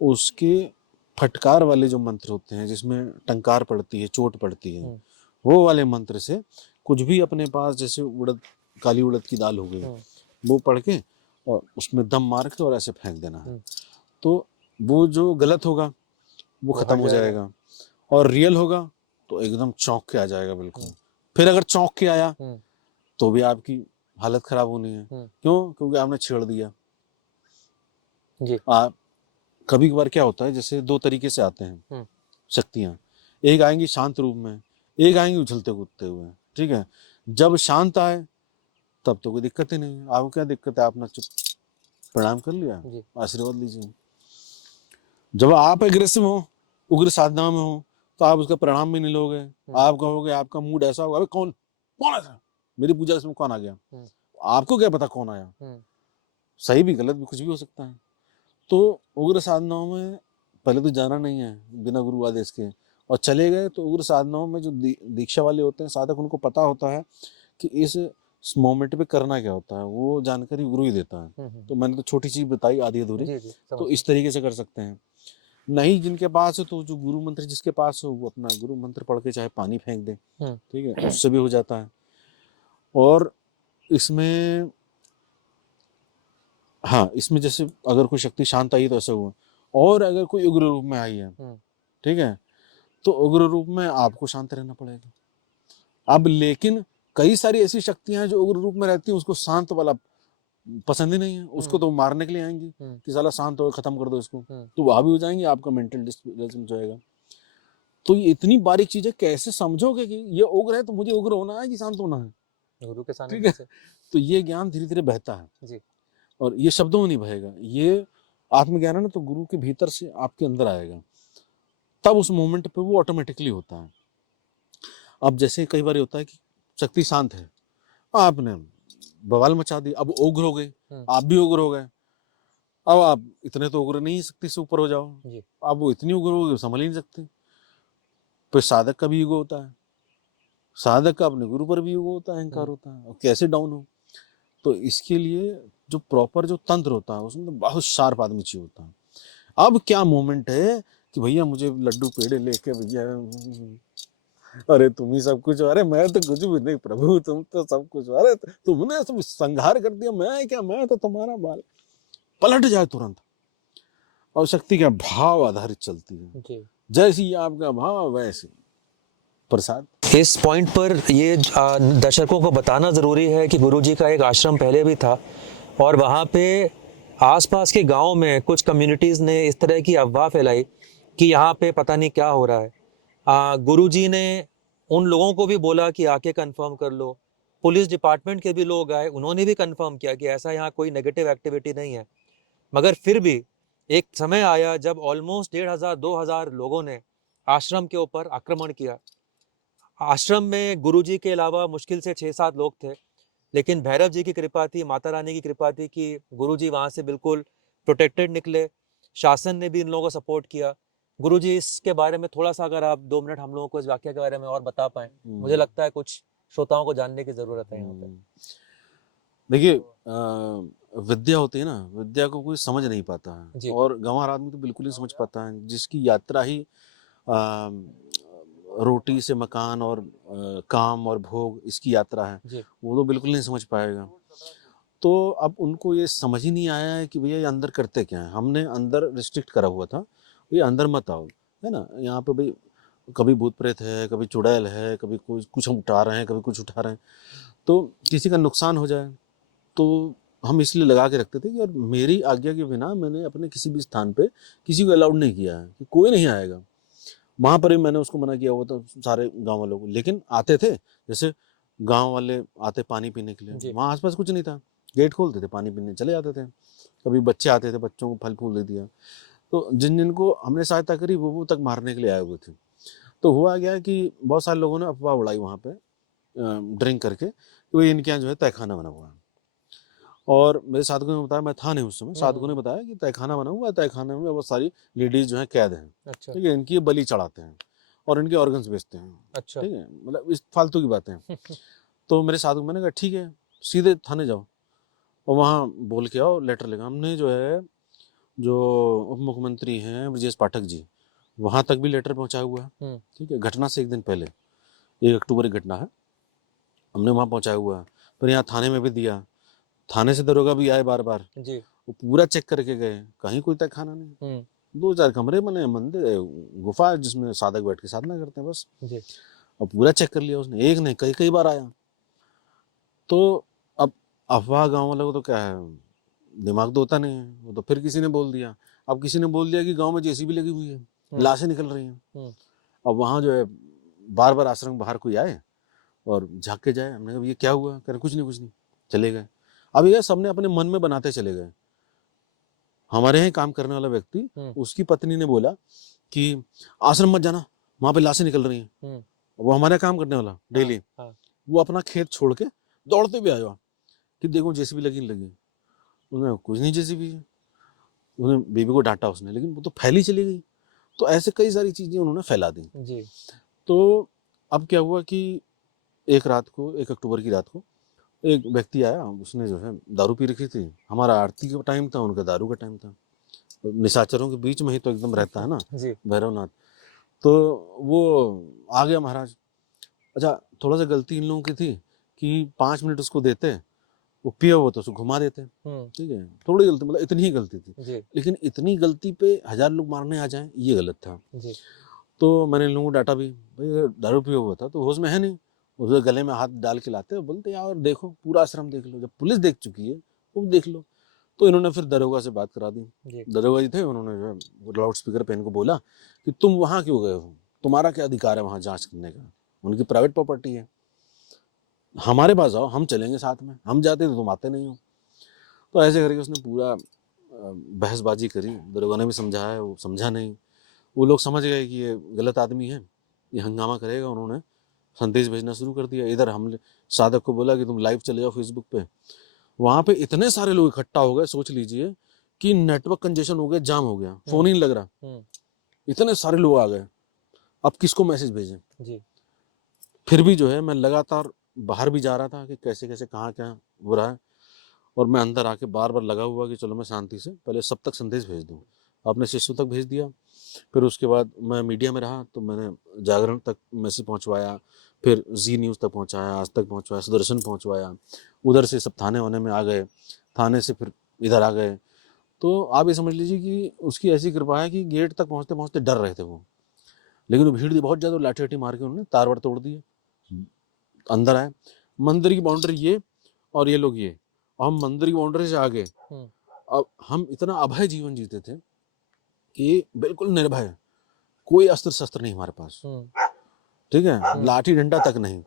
उसके फटकार वाले जो मंत्र होते हैं जिसमें टंकार पड़ती है, चोट पड़ती है, वो वाले मंत्र से कुछ भी अपने पास, जैसे उड़द, काली उड़द की दाल हो गई, वो पढ़ के और उसमें दम मार के और ऐसे फेंक देना है। तो वो जो गलत होगा वो खत्म हो जाएगा, और रियल होगा तो एकदम चौंक के आ जाएगा बिल्कुल। फिर अगर चौंक के आया तो भी आपकी हालत खराब होनी है। क्यों? क्योंकि आपने छेड़ दिया। जी। आप कभी कभार क्या होता है, जैसे दो तरीके से आते हैं शक्तियां, एक आएंगी शांत रूप में, एक आएंगी उछलते कूदते हुए, ठीक है। जब शांत आए तब तो कोई दिक्कत ही नहीं है। आपको क्या दिक्कत है, आपने चुप प्रणाम कर लिया, आशीर्वाद लीजिए। जब आप एग्रेसिव हो, उग्र साधना में हो, तो आप उसका परिणाम भी नहीं लोगे। आप कहोगे, आपका मूड ऐसा होगा, अबे कौन कौन ऐसा मेरी पूजा में कौन आ गया, आपको क्या पता कौन आया, सही भी गलत भी कुछ भी हो सकता है। तो उग्र साधनाओं में पहले तो जाना नहीं है बिना गुरु आदेश के, और चले गए तो उग्र साधनाओं में जो दीक्षा वाले होते हैं साधक, उनको पता होता है कि इस मोमेंट पे करना क्या होता है, वो जानकारी गुरु ही देता है। तो मैंने तो छोटी चीज बताई आधी अधूरी, तो इस तरीके से कर सकते हैं। नहीं जिनके पास है तो जो गुरु मंत्र जिसके पास हो वो अपना गुरु मंत्र पढ़ के चाहे पानी फेंक दे, ठीक है, उससे भी हो जाता है। और इसमें हाँ, इसमें जैसे अगर कोई शक्ति शांत आई तो ऐसा हुआ, और अगर कोई उग्र रूप में आई है, ठीक है, तो उग्र रूप में आपको शांत रहना पड़ेगा। अब लेकिन कई सारी ऐसी शक्तियां हैं जो उग्र रूप में रहती हैं, उसको शांत वाला पसंद ही नहीं है, उसको तो मारने के लिए आएंगी कि साला शांत हो, खत्म कर दो इसको, तो वहां भी हो जाएंगे, आपका मेंटल डिस्टर्बेंस जाएगा। तो ये इतनी बारीक चीजें कैसे समझोगे कि ये उग्र है तो मुझे उग्र होना है कि शांत होना है, गुरु के सामने, ठीक है। तो ये ज्ञान धीरे धीरे बहता है जी। और ये शब्दों में नहीं बहेगा, ये आत्मज्ञान है ना, तो गुरु के भीतर से आपके अंदर आएगा, तब उस मोमेंट पे वो ऑटोमेटिकली होता है। अब जैसे कई बार होता है कि शक्ति शांत है, आपने बवाल मचा दी, अब उग्र हो गए, आप भी उग्र हो गए। अब आप इतने तो उग्र नहीं शक्ति से ऊपर हो जाओ, अब वो इतनी उग्र हो गए संभल ही नहीं सकते। फिर साधक का भी ईगो होता है, साधक का अपने गुरु पर भी ईगो होता है, अहंकार होता है, और कैसे डाउन हो। तो इसके लिए जो प्रॉपर जो तंत्र होता है उसमें तो बहुत शार्प आदमी चाहिए होता है। अब क्या मोमेंट है कि भैया मुझे लड्डू पेड़े लेके भैया, अरे तुम ही सब कुछ, अरे मैं तो कुछ भी नहीं प्रभु, तुम तो सब कुछ, अरे तुमने सब संहार कर दिया, मैं क्या, मैं तो तुम्हारा बाल, पलट जाए तुरंत। और शक्ति का भाव आधारित चलती है, जैसी आपका भाव वैसे प्रसाद। इस पॉइंट पर ये दर्शकों को बताना ज़रूरी है कि गुरुजी का एक आश्रम पहले भी था, और वहाँ पे आसपास के गांव में कुछ कम्युनिटीज़ ने इस तरह की अफवाह फैलाई कि यहाँ पे पता नहीं क्या हो रहा है। गुरुजी ने उन लोगों को भी बोला कि आके कंफर्म कर लो, पुलिस डिपार्टमेंट के भी लोग आए, उन्होंने भी कंफर्म किया कि ऐसा यहाँ कोई नेगेटिव एक्टिविटी नहीं है। मगर फिर भी एक समय आया जब ऑलमोस्ट 1500-2000 लोगों ने आश्रम के ऊपर आक्रमण किया। आश्रम में गुरुजी के अलावा मुश्किल से 6-7 लोग थे, लेकिन भैरव जी की कृपा थी, माता रानी की कृपा थी कि गुरुजी वहाँ से बिल्कुल प्रोटेक्टेड निकले। शासन ने भी इन लोगों को सपोर्ट किया। गुरुजी, इसके बारे में थोड़ा सा अगर आप 2 मिनट हम लोगों को इस वाकया के बारे में और बता पाएं, मुझे लगता है कुछ श्रोताओं को जानने की जरूरत है यहाँ पे। देखिए, विद्या होती है ना, विद्या को कोई समझ नहीं पाता है, और गंवार आदमी तो बिल्कुल नहीं समझ पाता है। जिसकी यात्रा ही रोटी से मकान और काम और भोग, इसकी यात्रा है, वो तो बिल्कुल नहीं समझ पाएगा। तो अब उनको ये समझ ही नहीं आया है कि भैया ये अंदर करते क्या है। हमने अंदर रिस्ट्रिक्ट करा हुआ था, ये अंदर मत आओ, है ना। यहाँ पे भाई कभी भूत प्रेत है, कभी चुड़ैल है, कभी कुछ हम उठा रहे हैं, कभी कुछ उठा रहे हैं, तो किसी का नुकसान हो जाए तो हम इसलिए लगा के रखते थे कि, और मेरी आज्ञा के बिना मैंने अपने किसी भी स्थान पे किसी को अलाउड नहीं किया है कि कोई नहीं आएगा। वहां पर भी मैंने उसको मना किया हुआ था सारे गांव वालों को, लेकिन आते थे, जैसे गांव वाले आते पानी पीने के लिए, वहां आसपास कुछ नहीं था, गेट खोलते थे, पानी पीने चले जाते थे। कभी बच्चे आते थे, बच्चों को फल फूल दे दिया। तो जिन जिनको हमने सहायता करी वो तक मारने के लिए आए हुए थे। तो हुआ गया कि बहुत सारे लोगों ने अफवाह उड़ाई वहां पे ड्रिंक करके कि भाई इनके यहाँ जो है तहखाना बना हुआ है। और मेरे साधकों ने बताया, मैं था नहीं उस समय, साधकों ने बताया कि तहखाना बना हुआ है, तहखाने में बहुत सारी लेडीज जो है कैद हैं, अच्छा। ठीक है, इनकी बलि चढ़ाते हैं और इनके ऑर्गन्स बेचते हैं, अच्छा। ठीक है, मतलब इस फालतू की बातें। तो मेरे साधु, मैंने कहा ठीक है, सीधे थाने जाओ और वहाँ बोल के आओ, लेटर लेगा। हमने जो है, जो उप मुख्यमंत्री हैं ब्रजेश पाठक जी, वहाँ तक भी लेटर पहुँचाया हुआ है, ठीक है, घटना से 1 दिन पहले, 1 अक्टूबर की घटना है, हमने वहाँ पहुँचाया हुआ है। फिर यहाँ थाने में भी दिया, थाने से दरोगा भी आए बार बार जी, वो पूरा चेक करके गए, कहीं कोई तहखाना नहीं। 2-4 कमरे बने, मंदिर, गुफा जिसमें साधक बैठ के साधना करते हैं बस जी। और पूरा चेक कर लिया उसने, एक नहीं कई बार आया। तो अब अफवाह गाँव वालों को तो क्या है, दिमाग तो होता नहीं है, वो तो फिर किसी ने बोल दिया। अब किसी ने बोल दिया कि गाँव में जेसीबी लगी हुई है, लाशें निकल रही हैं। अब वहाँ जो है बार बार आश्रम बाहर कोई आए और झाँक के जाए। हमने कहा ये क्या हुआ, कह रहे कुछ नहीं, चले गए। अब ये सबने अपने मन में बनाते चले गए। हमारे यहाँ काम करने वाला व्यक्ति, उसकी पत्नी ने बोला कि आश्रम मत जाना, वहां पे लाशें निकल रही हैं। वो हमारे यहाँ काम करने वाला डेली, वो अपना खेत छोड़ के दौड़ते हुए आया कि देखो जेसीबी लगी लगी। उसने कुछ नहीं जेसीबी है, उसने बीबी को डांटा उसने, लेकिन वो तो फैली चली गई। तो ऐसे कई सारी चीजें उन्होंने फैला दी जी। तो अब क्या हुआ कि एक रात को, 1 अक्टूबर की रात को एक व्यक्ति आया, उसने जो है दारू पी रखी थी। हमारा आरती का टाइम था, उनका दारू का टाइम था। निशाचरों के बीच में ही तो एकदम रहता है ना जी। भैरवनाथ। तो वो आ गया महाराज। अच्छा, थोड़ा सा गलती इन लोगों की थी कि 5 मिनट उसको देते, वो पिया हुआ तो उसको घुमा देते। ठीक है, थोड़ी गलती, मतलब इतनी ही गलती थी जी। लेकिन इतनी गलती पे 1000 लोग मारने आ जाएं, ये गलत था। जी। तो मैंने इन लोगों को डांटा भी, भाई अगर दारू पिया हुआ था तो होश में है नहीं, उसके गले में हाथ डाल के लाते, बोलते यार देखो पूरा आश्रम देख लो, जब पुलिस देख चुकी है वो देख लो। तो इन्होंने फिर दरोगा से बात करा दी। दरोगा जी थे, उन्होंने जो है लाउड स्पीकर पे इनको बोला कि तुम वहां क्यों गए हो, तुम्हारा क्या अधिकार है वहां जांच करने का, उनकी प्राइवेट प्रॉपर्टी है, हमारे पास आओ, हम चलेंगे साथ में, हम जाते तो तुम आते नहीं हो। तो ऐसे करके उसने पूरा बहसबाजी करी। दरोगा ने भी समझाया, वो समझा नहीं। वो लोग समझ गए कि ये गलत आदमी है, ये हंगामा करेगा। उन्होंने संदेश भेजना शुरू कर दिया। इधर हमने साधक को बोला कि तुम लाइव चले जाओ फेसबुक पे। वहां पे इतने सारे लोग इकट्ठा हो गए, सोच लीजिए कि नेटवर्क कंजेशन हो गया, जाम हो गया, फोन ही नहीं लग रहा, इतने सारे लोग आ गए। अब किसको मैसेज भेजें जी। फिर भी जो है मैं लगातार बाहर भी जा रहा था कि कैसे कैसे कहाँ क्या हो रहा है, और मैं अंदर आके बार बार लगा हुआ कि चलो मैं शांति से पहले सब तक संदेश भेज दूँ। अपने शिष्यों तक भेज दिया, फिर उसके बाद मैं मीडिया में रहा तो मैंने जागरण तक मैसेज पहुंचवाया, फिर जी न्यूज़ तक पहुंचाया, आज तक पहुंचवाया, सुदर्शन पहुंचवाया। उधर से सब थाने वाने में आ गए, थाने से फिर इधर आ गए। तो आप ये समझ लीजिए कि उसकी ऐसी कृपा है कि गेट तक पहुंचते पहुंचते डर रहे थे वो, लेकिन वो भीड़ थी बहुत ज़्यादा, लाठी वाठी मार के उन्होंने तार वार तोड़ दिए, अंदर आए। मंदिर की बाउंड्री ये और ये लोग ये, और हम मंदिर की बाउंड्री से आगे। अब हम इतना अभय जीवन जीते थे कि बिल्कुल निर्भय, कोई अस्त्र शस्त्र नहीं हमारे पास, ठीक है, लाठी डंडा तक नहीं।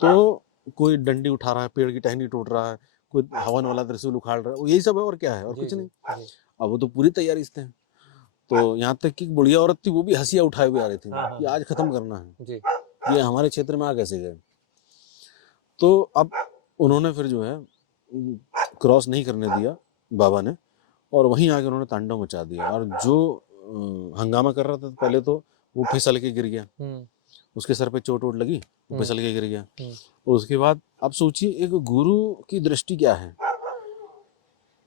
तो कोई डंडी उठा रहा है, पेड़ की टहनी टूट रहा है, कोई हवन वाला त्रिशूल उखाड़ रहा है, यही सब है और क्या है, और कुछ नहीं। अब वो तो पूरी तैयारी से थे। तो यहाँ तक कि बुढ़िया औरत थी, वो भी हंसिया उठाए हुए आ रही थी कि आज खत्म करना है, ये हमारे क्षेत्र में आ कैसे गए। तो अब उन्होंने फिर जो है क्रॉस नहीं करने दिया बाबा ने, और वहीं आके उन्होंने तांडव मचा दिया। और जो हंगामा कर रहा था पहले, तो वो फिसल के गिर गया, उसके सर पे चोट वोट लगी, वो फिसल के गिर गया। उसके बाद अब सोचिए एक गुरु की दृष्टि क्या है।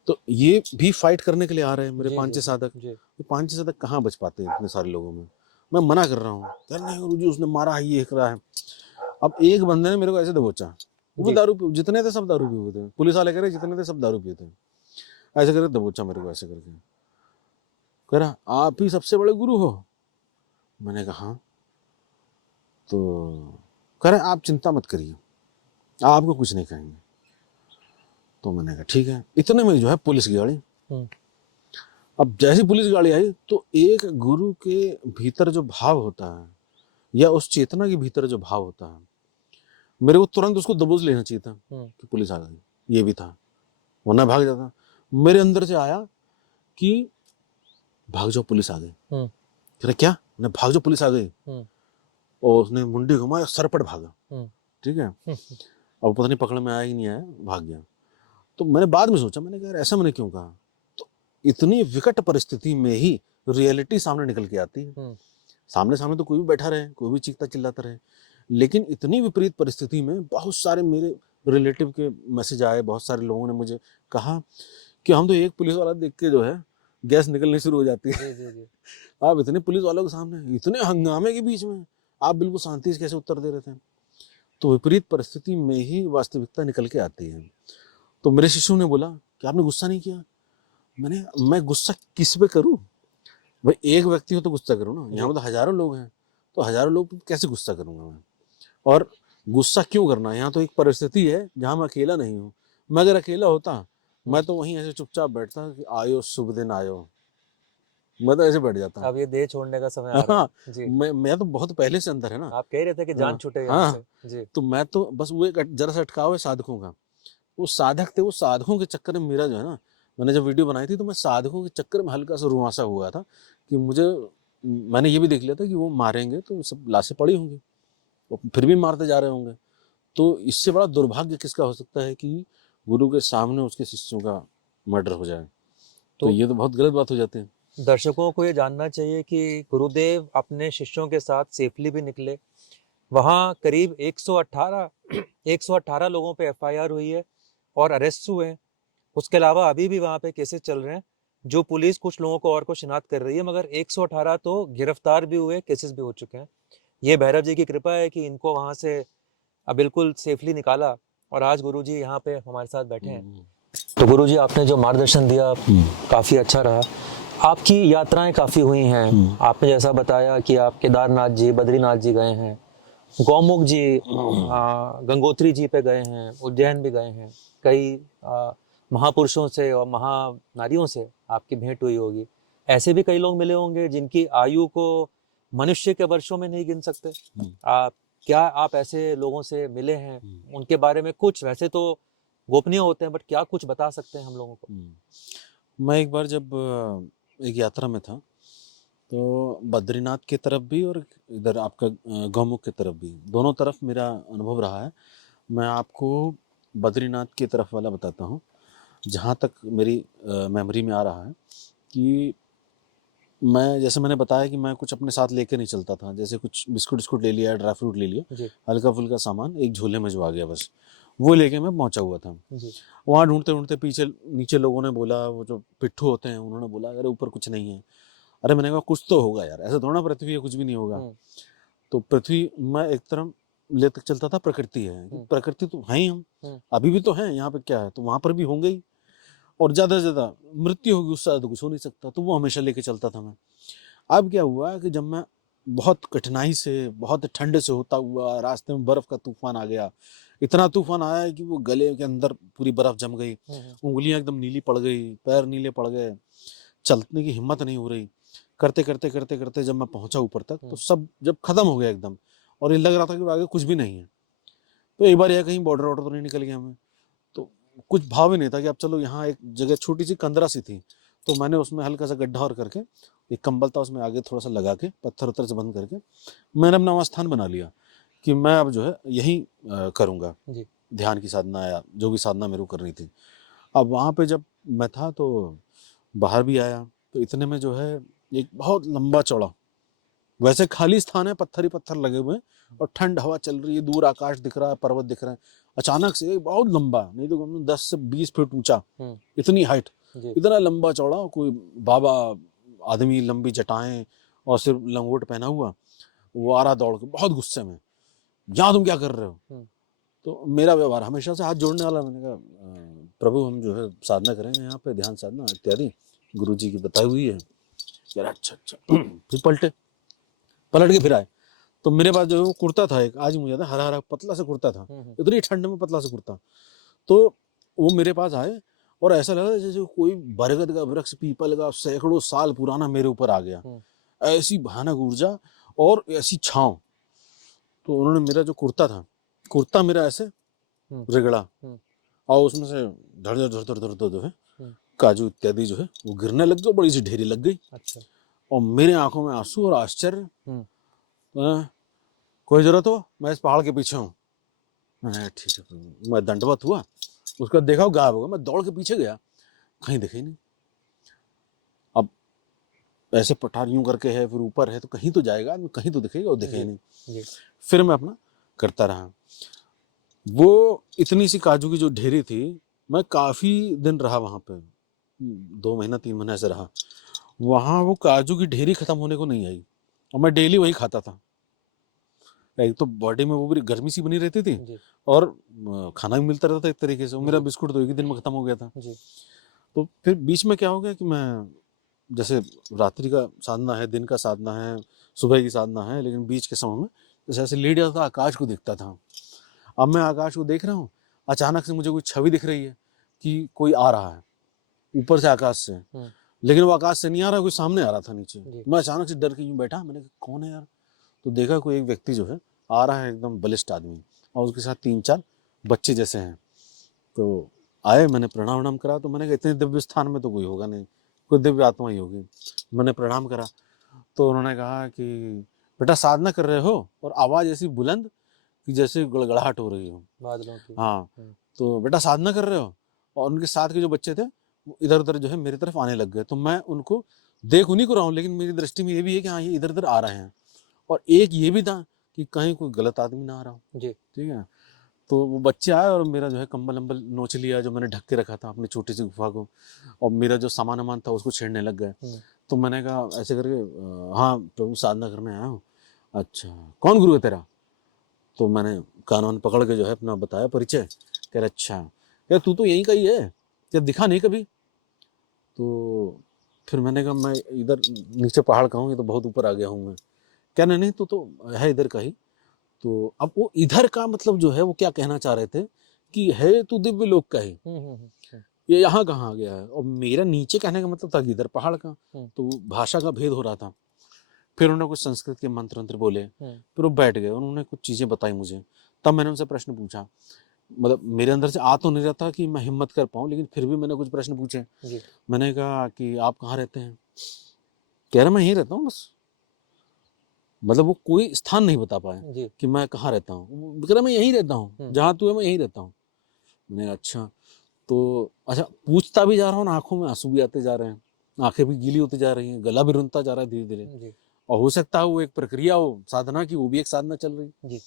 तो ये भी फाइट करने के लिए आ रहे हैं मेरे 5-6 साधक। ये 5-6 साधक कहाँ बच पाते हैं इतने सारे लोगों में। मैं मना कर रहा हूँ, नहीं गुरुजी उसने मारा है, ये करा है। अब एक बंदे ने मेरे को ऐसे दबोचा, वो भी दारू, जितने थे सब दारू पी हुए थे, पुलिस वाले कह रहे जितने थे सब दारू पिए थे, ऐसे करके दबोचा मेरे को, ऐसे करके कह रहा आप ही सबसे बड़े गुरु हो। मैंने कहा हाँ। तो कह रहे आप चिंता मत करिए, आपको कुछ नहीं कहेंगे। तो मैंने कहा ठीक है। इतने में जो है पुलिस की गाड़ी, अब जैसी पुलिस गाड़ी आई तो एक गुरु के भीतर जो भाव होता है, या उस चेतना के भीतर जो भाव होता है, मेरे को तुरंत उसको दबोच लेना चाहिए था कि पुलिस आ गई, ये भी था, वरना भाग जाता। मेरे अंदर से आया कि भाग जाओ पुलिस आ गई। कह रहे क्या? मैं भाग जाओ पुलिस आ गई। और उसने मुंडी घुमाया, सरपट भागा। ठीक है, अब पता नहीं पकड़ में आया ही नहीं आया, भाग गया। तो मैंने बाद में सोचा, मैंने कहा ऐसा मैंने क्यों कहा। तो इतनी विकट परिस्थिति में ही रियलिटी सामने निकल के आती है। सामने सामने तो कोई भी बैठा रहे, कोई भी चीखता चिल्लाता रहे, लेकिन इतनी विपरीत परिस्थिति में बहुत सारे मेरे रिलेटिव के मैसेज आए, बहुत सारे लोगों ने मुझे कहा कि हम तो एक पुलिस वाला देख के जो है गैस निकलनी शुरू हो जाती है। जी। आप इतने पुलिस वालों के सामने, इतने हंगामे के बीच में आप बिल्कुल शांति से कैसे उत्तर दे रहे थे। तो विपरीत परिस्थिति में ही वास्तविकता निकल के आती है। तो मेरे शिष्यों ने बोला कि आपने गुस्सा नहीं किया। मैं गुस्सा किस पे करूं भाई, एक व्यक्ति हो तो गुस्सा करूं ना, यहाँ पे तो हजारों लोग हैं, तो हजारों लोग पे कैसे गुस्सा करूंगा मैं। और गुस्सा क्यों करना, यहाँ तो एक परिस्थिति है जहां मैं अकेला नहीं हूँ। मैं अगर अकेला होता, मैं तो वहीं ऐसे चुपचाप बैठता कि आयो शुभ दिन आयो, मैं तो ऐसे बैठ जाता। अब ये देह छोड़ने का समय आ रहा है। जी। मैं तो बहुत पहले से अंदर है ना, आप कह रहे थे कि जान छूटे। हाँ जी। तो मैं तो बस वो एक जरा सा अटकाव है साधकों का, वो साधक थे, वो साधकों के चक्कर में मेरा जो है ना, मैंने जब वीडियो बनाई थी तो मैं साधकों के चक्कर में हल्का सा रुआंसा हुआ था कि मैंने ये भी देख लिया था कि वो मारेंगे तो सब लाशें पड़ी होंगी, वो फिर भी मारते जा रहे होंगे। तो इससे बड़ा दुर्भाग्य किसका हो सकता है कि गुरु के सामने उसके शिष्यों का मर्डर हो जाए। तो ये तो बहुत गलत बात हो जाती है। दर्शकों को ये जानना चाहिए कि गुरुदेव अपने शिष्यों के साथ सेफली भी निकले। वहाँ करीब 118 लोगों पे एफआईआर हुई है और अरेस्ट हुए हैं। उसके अलावा अभी भी वहाँ पे केसेस चल रहे हैं, जो पुलिस कुछ लोगों को और को शिनाख्त कर रही है, मगर 118 तो गिरफ्तार भी हुए, केसेस भी हो चुके हैं। ये भैरव जी की कृपा है कि इनको वहाँ से बिल्कुल सेफली निकाला और आज गुरुजी यहाँ पे हमारे साथ बैठे हैं। तो गुरुजी, आपने जो मार्गदर्शन दिया काफ़ी अच्छा रहा। आपकी यात्राएं काफ़ी हुई हैं। आपने जैसा बताया कि आप केदारनाथ जी, बद्रीनाथ जी गए हैं, गौमुख जी, गंगोत्री जी पे गए हैं, उज्जैन भी गए हैं। कई महापुरुषों से और महानारियों से आपकी भेंट हुई होगी। ऐसे भी कई लोग मिले होंगे जिनकी आयु को मनुष्य के वर्षों में नहीं गिन सकते। क्या आप ऐसे लोगों से मिले हैं? उनके बारे में कुछ, वैसे तो गोपनीय होते हैं, बट क्या कुछ बता सकते हैं हम लोगों को? मैं एक बार जब एक यात्रा में था तो बद्रीनाथ की तरफ भी और इधर आपका गौमुख की तरफ भी, दोनों तरफ मेरा अनुभव रहा है। मैं आपको बद्रीनाथ की तरफ वाला बताता हूँ। जहाँ तक मेरी मेमोरी में आ रहा है कि जैसे मैंने बताया कि मैं कुछ अपने साथ लेके नहीं चलता था, जैसे कुछ बिस्कुट विस्कुट ले लिया, ड्राई फ्रूट ले लिया, हल्का फुल्का सामान एक झोले में जो आ गया बस वो लेके मैं पहुंचा हुआ था। वहाँ ढूंढते ढूंढते पीछे नीचे लोगों ने बोला, वो जो पिट्ठू होते हैं उन्होंने बोला अरे ऊपर कुछ नहीं है। अरे मैंने कहा कुछ तो होगा यार, ऐसा थोड़ा पृथ्वी है कुछ भी नहीं होगा। तो पृथ्वी मैं एक तरफ लेकर चलता था, प्रकृति है, प्रकृति तो है ही, हम अभी भी तो हैं यहाँ पे, क्या है तो वहां पर भी होंगे ही, और ज्यादा से ज्यादा मृत्यु होगी, उससे ज्यादा कुछ हो नहीं सकता, तो वो हमेशा लेके चलता था मैं। अब क्या हुआ कि जब मैं बहुत कठिनाई से, बहुत ठंड से होता हुआ रास्ते में बर्फ का तूफान आ गया, इतना तूफान आया कि वो गले के अंदर पूरी बर्फ जम गई, उंगलियां एकदम नीली पड़ गई, पैर नीले पड़ गए, चलने की हिम्मत नहीं हो रही। करते करते करते करते जब मैं पहुंचा ऊपर तक तो सब जब खत्म हो गया एकदम, और ये लग रहा था कि आगे कुछ भी नहीं है, तो एक बार यह कहीं बॉर्डर वॉर्डर तो नहीं निकल गया मैं, तो कुछ भाव ही नहीं था कि अब चलो, यहाँ एक जगह छोटी सी कंदरा सी थी, तो मैंने उसमें हल्का सा गड्ढा और करके एक कंबल था उसमें आगे थोड़ा सा लगा के पत्थर उत्थर से बंद करके मैंने अपना वहाँ स्थान बना लिया कि मैं अब जो है यही करूँगा ध्यान की साधना या जो भी साधना मेरे को करनी थी। अब वहाँ पे जब मैं था तो बाहर भी आया तो इतने में जो है एक बहुत लंबा चौड़ा, वैसे खाली स्थान है, पत्थर ही पत्थर लगे हुए हैं और ठंड हवा चल रही है, दूर आकाश दिख रहा है, पर्वत दिख रहे हैं। अचानक से बहुत लंबा, नहीं तो 10 से 20 फीट ऊंचा, इतनी हाइट, इतना लंबा चौड़ा कोई बाबा आदमी, लंबी जटाएं और सिर्फ लंगोट पहना हुआ, वो आ रहा दौड़ के बहुत गुस्से में, यहाँ तुम क्या कर रहे हो? तो मेरा व्यवहार हमेशा से हाथ जोड़ने वाला, मैंने कहा प्रभु हम जो है साधना करेंगे यहाँ पे, ध्यान साधना इत्यादि गुरु जी की बताई हुई है। यार अच्छा अच्छा फिर पलट के फिर आए तो मेरे पास जो है वो कुर्ता था एक, आज मुझे याद है, हरा हरा पतला सा कुर्ता था, इतनी ठंड में पतला सा कुर्ता, तो वो मेरे पास आए और ऐसा लगा जैसे कोई बरगद का वृक्ष, पीपल का सैकड़ों साल पुराना मेरे ऊपर आ गया, ऐसी भयानक ऊर्जा और ऐसी छांव। तो उन्होंने मेरा जो कुर्ता था, कुर्ता मेरा ऐसे रगड़ा और उसमें से धड़ धड़ धड़ धड़ धड़ जो है काजू इत्यादि जो है वो गिरने लग गए, बड़ी सी ढेरी लग गई। अच्छा। और मेरे आंखों में आंसू और आश्चर्य, कोई जरूरत हो मैं इस पहाड़ के पीछे हूँ। ठीक है, मैं दंडवत हुआ, उसका देखा गायब हो गया, मैं दौड़ के पीछे गया, कहीं दिखे नहीं। अब ऐसे पठार यूं करके है, फिर ऊपर है तो कहीं तो जाएगा, कहीं तो दिखेगा, और दिखे नहीं। फिर मैं अपना करता रहा। वो इतनी सी काजू की जो ढेरी थी, मैं काफी दिन रहा वहां पे, 2 महीना 3 महीने ऐसे रहा वहां, वो काजू की ढेरी खत्म होने को नहीं आई, और मैं डेली वही खाता था। एक तो बॉडी में वो भी गर्मी सी बनी रहती थी और खाना भी मिलता रहता था एक तरीके से, मेरा बिस्कुट तो एक ही दिन में खत्म हो गया था। तो फिर बीच में क्या हो गया कि मैं, जैसे रात्रि का साधना है, दिन का साधना है, सुबह की साधना है, लेकिन बीच के समय में जैसे ऐसे लेट जाता था, आकाश को देखता था। अब मैं आकाश को देख रहा हूँ, अचानक से मुझे कोई छवि दिख रही है कि कोई आ रहा है ऊपर से आकाश से, लेकिन वो आकाश से नहीं आ रहा, कोई सामने आ रहा था नीचे। मैं अचानक से डर के यूं बैठा, मैंने कहा कौन है यार? तो देखा कोई एक व्यक्ति जो है आ रहा है, एकदम बलिष्ठ आदमी, और उसके साथ 3-4 बच्चे जैसे हैं। तो आए, मैंने प्रणाम वणाम करा, तो मैंने कहा इतने दिव्य स्थान में तो कोई होगा नहीं, कोई दिव्य आत्मा ही होगी। मैंने प्रणाम करा तो उन्होंने कहा कि बेटा साधना कर रहे हो, और आवाज़ ऐसी बुलंद कि जैसे गड़गड़ाहट हो रही हो। बादलों की। हाँ, तो बेटा साधना कर रहे हो। और उनके साथ के जो बच्चे थे वो इधर उधर जो है मेरी तरफ आने लग गए। तो मैं उनको देख उन्हीं को रहा हूँ, लेकिन मेरी दृष्टि में ये भी है कि हाँ ये इधर उधर आ रहे हैं। और एक ये भी था कि कहीं कोई गलत आदमी ना आ रहा हो। जी। ठीक है। तो वो बच्चे आए और मेरा जो है कंबल अम्बल नोच लिया जो मैंने ढक के रखा था अपनी छोटी सी गुफा को, और मेरा जो सामान वामान था उसको छेड़ने लग गए। तो मैंने कहा ऐसे करके हाँ प्रभु साधना करने आया हूँ। अच्छा कौन गुरु है तेरा? तो मैंने कान पकड़ के जो है अपना बताया परिचय। कह रहे अच्छा, क्या तू तो यहीं का ही है, क्या दिखा नहीं कभी? तो फिर मैंने कहा मैं इधर नीचे पहाड़ का हूँ, ये तो बहुत ऊपर आ गया हूँ मैं। क्या नहीं तू तो है इधर का ही। तो अब वो इधर का मतलब जो है वो क्या कहना चाह रहे थे कि है तू दिव्य लोक का ही, ये यहाँ कहाँ आ गया है। और मेरा नीचे कहने का मतलब था कि इधर पहाड़ का। तो भाषा का भेद हो रहा था। फिर उन्होंने कुछ संस्कृत के मंत्र मंत्र बोले, फिर वो बैठ गए, उन्होंने कुछ चीजें बताई मुझे। तब मैंने उनसे प्रश्न पूछा, मतलब मेरे अंदर से आ तो नहीं रहा था कि मैं हिम्मत कर पाऊं, लेकिन फिर भी मैंने कुछ प्रश्न पूछे। मैंने कहा कि आप कहाँ रहते हैं? कह रहे मैं यहीं रहता हूँ बस। मतलब वो कोई स्थान नहीं बता पाया कि मैं कहाँ रहता हूँ। कह रहा मैं यहीं रहता हूँ, जहाँ तू है मैं यहीं रहता हूँ। मैंने अच्छा, तो अच्छा पूछता भी जा रहा हूँ, आंखों में आंसू भी आते जा रहे हैं, आंखें भी गीली होती जा रही हैं, गला भी रुनता जा रहा है धीरे धीरे। और हो सकता है वो एक प्रक्रिया हो साधना की, वो भी एक साधना चल रही।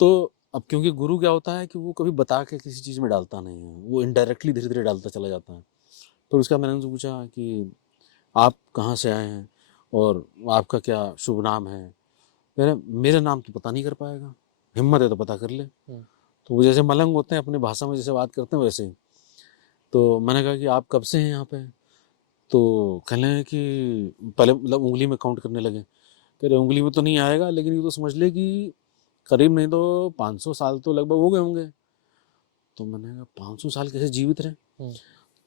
तो अब क्योंकि गुरु क्या होता है कि वो कभी बता के किसी चीज में डालता नहीं है, वो इनडायरेक्टली धीरे धीरे डालता चला जाता है। तो उसका मैंने उनसे पूछा कि आप कहाँ से आए हैं और आपका क्या शुभ नाम है? मेरा नाम तो पता नहीं कर पाएगा, हिम्मत है तो पता कर ले। तो वो जैसे मलंग होते हैं अपनी भाषा में जैसे बात करते हैं वैसे ही। तो मैंने कहा कि आप कब से हैं यहाँ पे? तो कहने लगे कि पहले मतलब उंगली में काउंट करने लगे। कह रहे उंगली में तो नहीं आएगा, लेकिन ये तो समझ ले कि करीब नहीं तो 500 साल तो लगभग हो गए होंगे। तो मैंने कहा 500 साल कैसे जीवित रहे?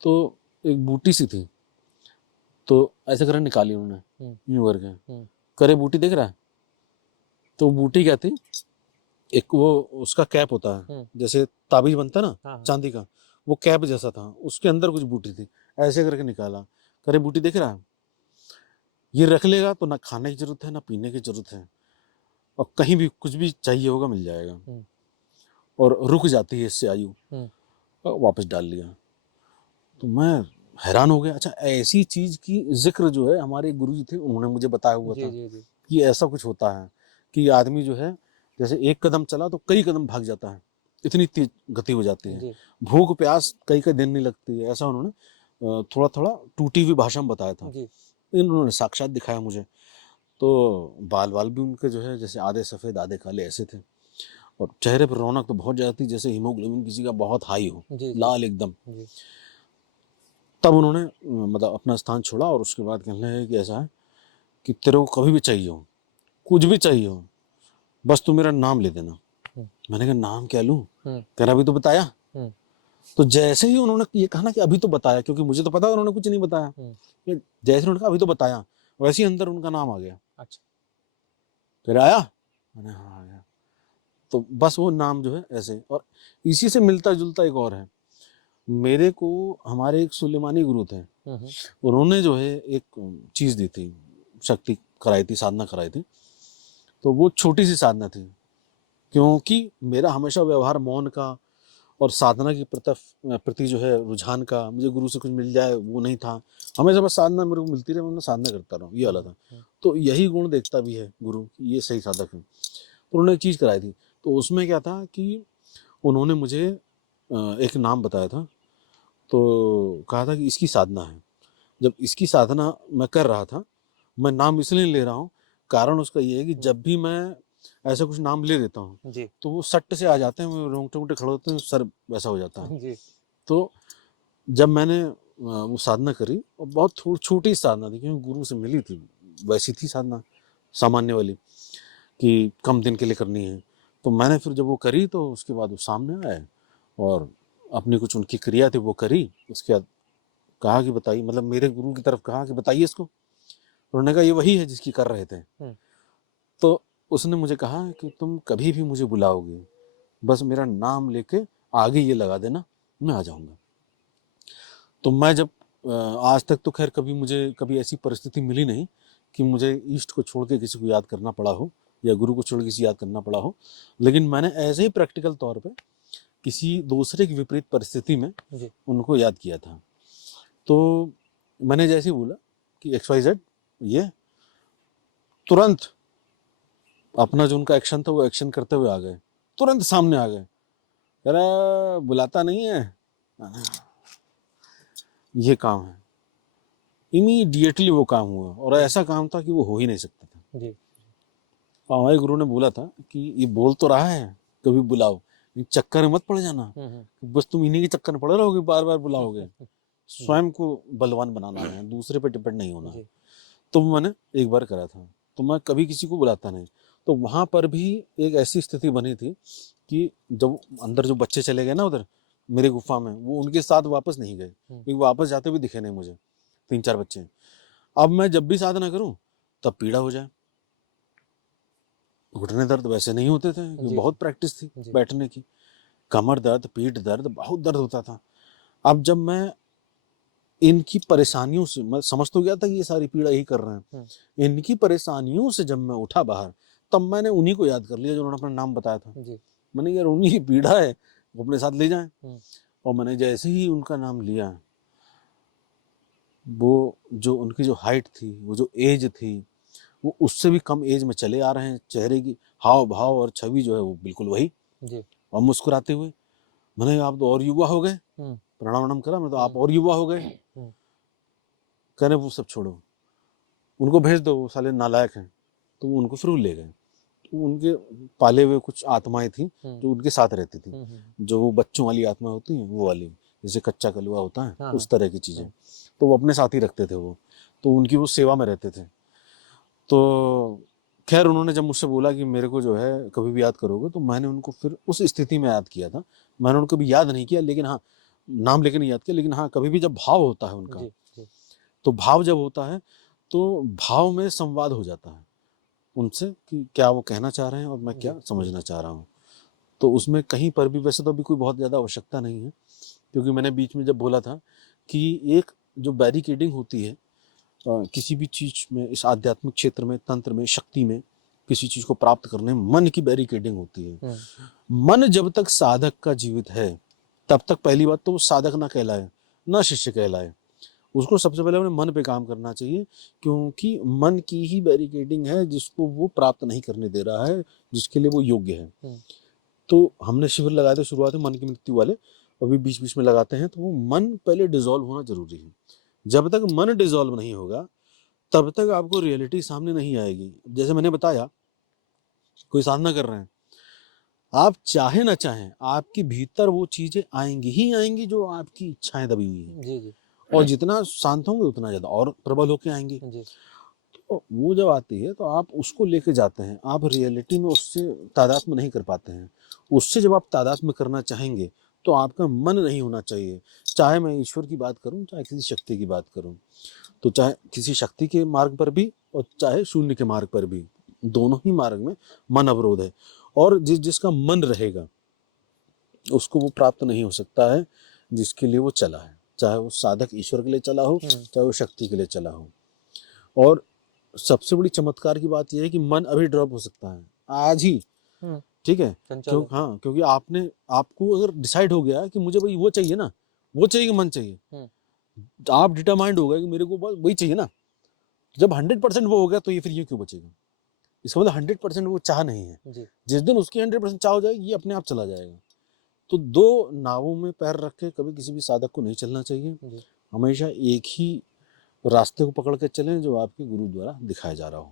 तो एक बूटी सी थी, तो ऐसे कर निकाली उन्होंने यूं करके, करे बूटी देख रहा है? तो बूटी क्या थी, एक वो उसका कैप होता है जैसे ताबीज बनता है ना चांदी का, वो कैप जैसा था, उसके अंदर कुछ बूटी थी। ऐसे करके निकाला, करे बूटी देख रहा है? ये रख लेगा तो ना खाने की जरूरत है ना पीने की जरूरत है, और कहीं भी कुछ भी चाहिए होगा मिल जाएगा। और रुक जाती है इससे आयु। और वापस डाल लिया। तो मैं हैरान हो गया। अच्छा ऐसी चीज की जिक्र जो है हमारे गुरु जी थे उन्होंने मुझे बताया हुआ था कि ऐसा कुछ होता है कि आदमी जो है जैसे एक कदम चला तो कई कदम भाग जाता है, इतनी तेज गति हो जाती है। भूख प्यास कई दिन नहीं लगती है, ऐसा उन्होंने थोड़ा थोड़ा टूटी हुई भाषा में बताया था। इन्होंने साक्षात दिखाया मुझे। तो बाल बाल भी उनके जो है जैसे आधे सफेद आधे काले ऐसे थे, और चेहरे पर रौनक तो बहुत ज्यादा थी, जैसे हीमोग्लोबिन किसी का बहुत हाई हो, लाल एकदम। तब उन्होंने मतलब अपना स्थान छोड़ा, और उसके बाद कहने लगे कि ऐसा है कि तेरे को कभी भी चाहिए हो, कुछ भी चाहिए हो, बस तू मेरा नाम ले देना। मैंने कहा नाम क्या लूं? कह रहा अभी तो बताया। तो जैसे ही उन्होंने ये कहा ना कि अभी तो बताया, क्योंकि मुझे तो पता उन्होंने कुछ नहीं बताया, जैसे उन्होंने कहा अभी तो बताया, वैसे ही अंदर उनका नाम आ गया। अच्छा फिर आया? मैंने हाँ आ गया। तो बस वो नाम जो है ऐसे, और इसी से मिलता जुलता एक और है। मेरे को हमारे एक सुलेमानी गुरु थे, उन्होंने जो है एक चीज दी थी, शक्ति कराई थी, साधना कराई थी। तो वो छोटी सी साधना थी, क्योंकि मेरा हमेशा व्यवहार मौन का और साधना की प्रति जो है रुझान का, मुझे गुरु से कुछ मिल जाए वो नहीं था। हमेशा बस साधना मेरे को मिलती रहे, मैं साधना करता रहूँ, ये वाला था। तो यही गुण देखता भी है गुरु, ये सही साधक है। तो उन्होंने एक चीज कराई थी, तो उसमें क्या था कि उन्होंने मुझे एक नाम बताया था। तो कहा था कि इसकी साधना है। जब इसकी साधना मैं कर रहा था, मैं नाम इसलिए ले रहा हूँ, कारण उसका ये है कि जब भी मैं ऐसा कुछ नाम ले लेता हूँ तो वो सट्ट से आ जाते हैं, रोंगटे रोंगटे खड़े होते हैं, सर वैसा हो जाता है। तो जब मैंने वो साधना करी, और बहुत छोटी साधना थी क्योंकि गुरु से मिली थी, वैसी थी साधना सामान्य वाली कि कम दिन के लिए करनी है। तो मैंने फिर जब वो करी तो उसके बाद वो सामने आए और अपनी कुछ उनकी क्रिया थी वो करी। उसके बाद कहा कि बताइए, मतलब मेरे गुरु की तरफ कहा कि बताइए इसको। उन्होंने कहा ये वही है जिसकी कर रहे थे। तो उसने मुझे कहा कि तुम कभी भी मुझे बुलाओगे, बस मेरा नाम लेके आगे ये लगा देना, मैं आ जाऊंगा। तो मैं जब आज तक तो खैर कभी ऐसी परिस्थिति मिली नहीं कि मुझे ईस्ट को छोड़ के किसी को याद करना पड़ा हो या गुरु को छोड़ के किसी याद करना पड़ा हो, लेकिन मैंने ऐसे ही प्रैक्टिकल तौर पे किसी दूसरे की विपरीत परिस्थिति में उनको याद किया था। तो मैंने जैसे ही बोला कि XYZ, ये तुरंत अपना जो उनका एक्शन था वो एक्शन करते हुए आ गए, तुरंत सामने आ गए। कह रहा बुलाता नहीं है, ये काम है। इमीडिएटली वो काम हुआ, और ऐसा काम था कि वो हो ही नहीं सकता था जी। हमारे गुरु ने बोला था कि ये बोल तो रहा है कभी बुलाओ, चक्कर में मत पड़ जाना, बस तुम इन्हीं के चक्कर में पड़े रहोगे, बार बार बुलाओगे। स्वयं को बलवान बनाना है, दूसरे पे डिपेंड नहीं होना है। तो मैंने एक बार करा था, तो मैं कभी किसी को बुलाता नहीं। तो वहां पर भी एक ऐसी स्थिति बनी थी कि जब अंदर जो बच्चे चले गए ना उधर मेरे गुफा में, वो उनके साथ वापस नहीं गए, क्योंकि वापस जाते हुए दिखे नहीं मुझे 3-4 बच्चे। अब मैं जब भी साधना करूं तब पीड़ा हो जाए। घुटने दर्द वैसे नहीं होते थे, बहुत प्रैक्टिस थी बैठने की। कमर दर्द, पीठ दर्द, बहुत दर्द होता था। अब जब मैं इनकी परेशानियों से, मैं समझ तो गया था कि ये सारी पीड़ा ही कर रहे हैं, इनकी परेशानियों से जब मैं उठा बाहर, तब मैंने उन्हीं को याद कर लिया जो उन्होंने अपना नाम बताया था। मैंने यार उन्हीं की पीड़ा है, वो अपने साथ ले जाएं। और मैंने जैसे ही उनका नाम लिया, वो जो उनकी जो हाइट थी, वो जो एज थी, वो उससे भी कम एज में चले आ रहे हैं। चेहरे की हाव भाव और छवि जो है वो बिल्कुल वही, और मुस्कुराते हुए। मैंने आप तो और युवा हो गए, प्रणाम करा मैं, तो आप और युवा हो गए। कहने वो सब छोड़ो, उनको भेज दो, वो साले नालायक हैं। तो उनको फिर ले गए। तो उनके पाले हुए कुछ आत्माएं थी जो उनके साथ रहती थी, जो वो बच्चों वाली आत्मा होती हैं, वो वाली, जैसे कच्चा कलुआ होता है, उस तरह की चीजें। तो वो अपने साथ ही रखते थे वो, तो उनकी वो सेवा में रहते थे। तो खैर उन्होंने जब मुझसे बोला कि मेरे को जो है कभी भी याद करोगे, तो मैंने उनको फिर उस स्थिति में याद किया था। मैंने उनको कभी याद नहीं किया, लेकिन हाँ नाम लेके नहीं याद किया, लेकिन हाँ कभी भी जब भाव होता है उनका, तो भाव जब होता है तो भाव में संवाद हो जाता है उनसे कि क्या वो कहना चाह रहे हैं और मैं क्या समझना चाह रहा हूँ। तो उसमें कहीं पर भी, वैसे तो अभी कोई बहुत ज़्यादा आवश्यकता नहीं है, क्योंकि मैंने बीच में जब बोला था कि एक जो बैरिकेडिंग होती है किसी भी चीज में, इस आध्यात्मिक क्षेत्र में, तंत्र में, शक्ति में, किसी चीज को प्राप्त करने में मन की बैरिकेडिंग होती है। मन जब तक साधक का जीवित है तब तक पहली बात तो वो साधक ना कहलाए, ना शिष्य कहलाए। उसको सबसे पहले अपने मन पे काम करना चाहिए, क्योंकि मन की ही बैरिकेडिंग है जिसको वो प्राप्त नहीं करने दे रहा है, जिसके लिए वो योग्य है। तो हमने शिविर लगाए थे शुरुआत में मन की मृत्यु वाले, अभी बीच बीच में लगाते हैं। तो वो मन पहले डिसॉल्व होना जरूरी है। जब तक मन डिसॉल्व नहीं होगा तब तक आपको रियलिटी सामने नहीं आएगी। जैसे मैंने बताया, कोई साधना कर रहे हैं, आप चाहे ना चाहें आपके भीतर वो चीजें आएंगी ही आएंगी जो आपकी इच्छाएं दबी हुई हैं। जी। और जितना शांत होंगे उतना ज्यादा और प्रबल होके आएंगी। तो वो जब आती है तो आप उसको लेके जाते हैं, आप रियलिटी में उससे तादात्म्य नहीं कर पाते हैं। उससे जब आप तादात्म्य करना चाहेंगे तो आपका मन नहीं होना चाहिए। चाहे मैं ईश्वर की बात करूं, चाहे किसी शक्ति की बात करूं, तो चाहे किसी शक्ति के मार्ग पर भी और चाहे शून्य के मार्ग पर भी, दोनों ही मार्ग में मन अवरोध है। और जिसका मन रहेगा उसको वो प्राप्त नहीं हो सकता है जिसके लिए वो चला है, चाहे वो साधक ईश्वर के लिए चला हो, चाहे वो शक्ति के लिए चला हो। और सबसे बड़ी चमत्कार की बात यह है कि मन अभी ड्रॉप हो सकता है आज ही, ठीक है। क्योंकि आपको अगर डिसाइड हो गया कि मुझे भाई वो चाहिए ना, वो चाहिए कि मन चाहिए, आप डिटरमाइंड हो गए कि मेरे को बस वही चाहिए ना, जब 100% वो हो गया तो ये फिर ये क्यों बचेगा? इसका मतलब 100% वो चाह नहीं है। जिस दिन उसकी 100% चाह हो जाएगी, ये अपने आप चला जाएगा। तो दो नावों में पैर रख के कभी किसी भी साधक को नहीं चलना चाहिए। हमेशा एक ही रास्ते को पकड़ के चलें जो आपके गुरु द्वारा दिखाया जा रहा हो।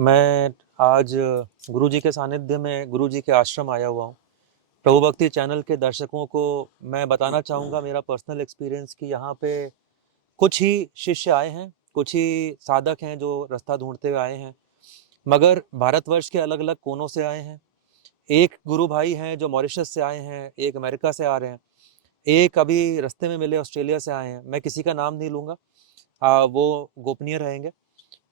मैं आज गुरु जी के सानिध्य में, गुरु जी के आश्रम आया हुआ हूँ। प्रभु भक्ति चैनल के दर्शकों को मैं बताना चाहूँगा मेरा पर्सनल एक्सपीरियंस कि यहाँ पे कुछ ही शिष्य आए हैं, कुछ ही साधक हैं जो रास्ता ढूंढते हुए आए हैं, मगर भारतवर्ष के अलग अलग कोनों से आए हैं। एक गुरु भाई हैं जो मॉरिशस से आए हैं, एक अमेरिका से आ रहे हैं, एक अभी रास्ते में मिले ऑस्ट्रेलिया से आए हैं। मैं किसी का नाम नहीं लूँगा, वो गोपनीय रहेंगे।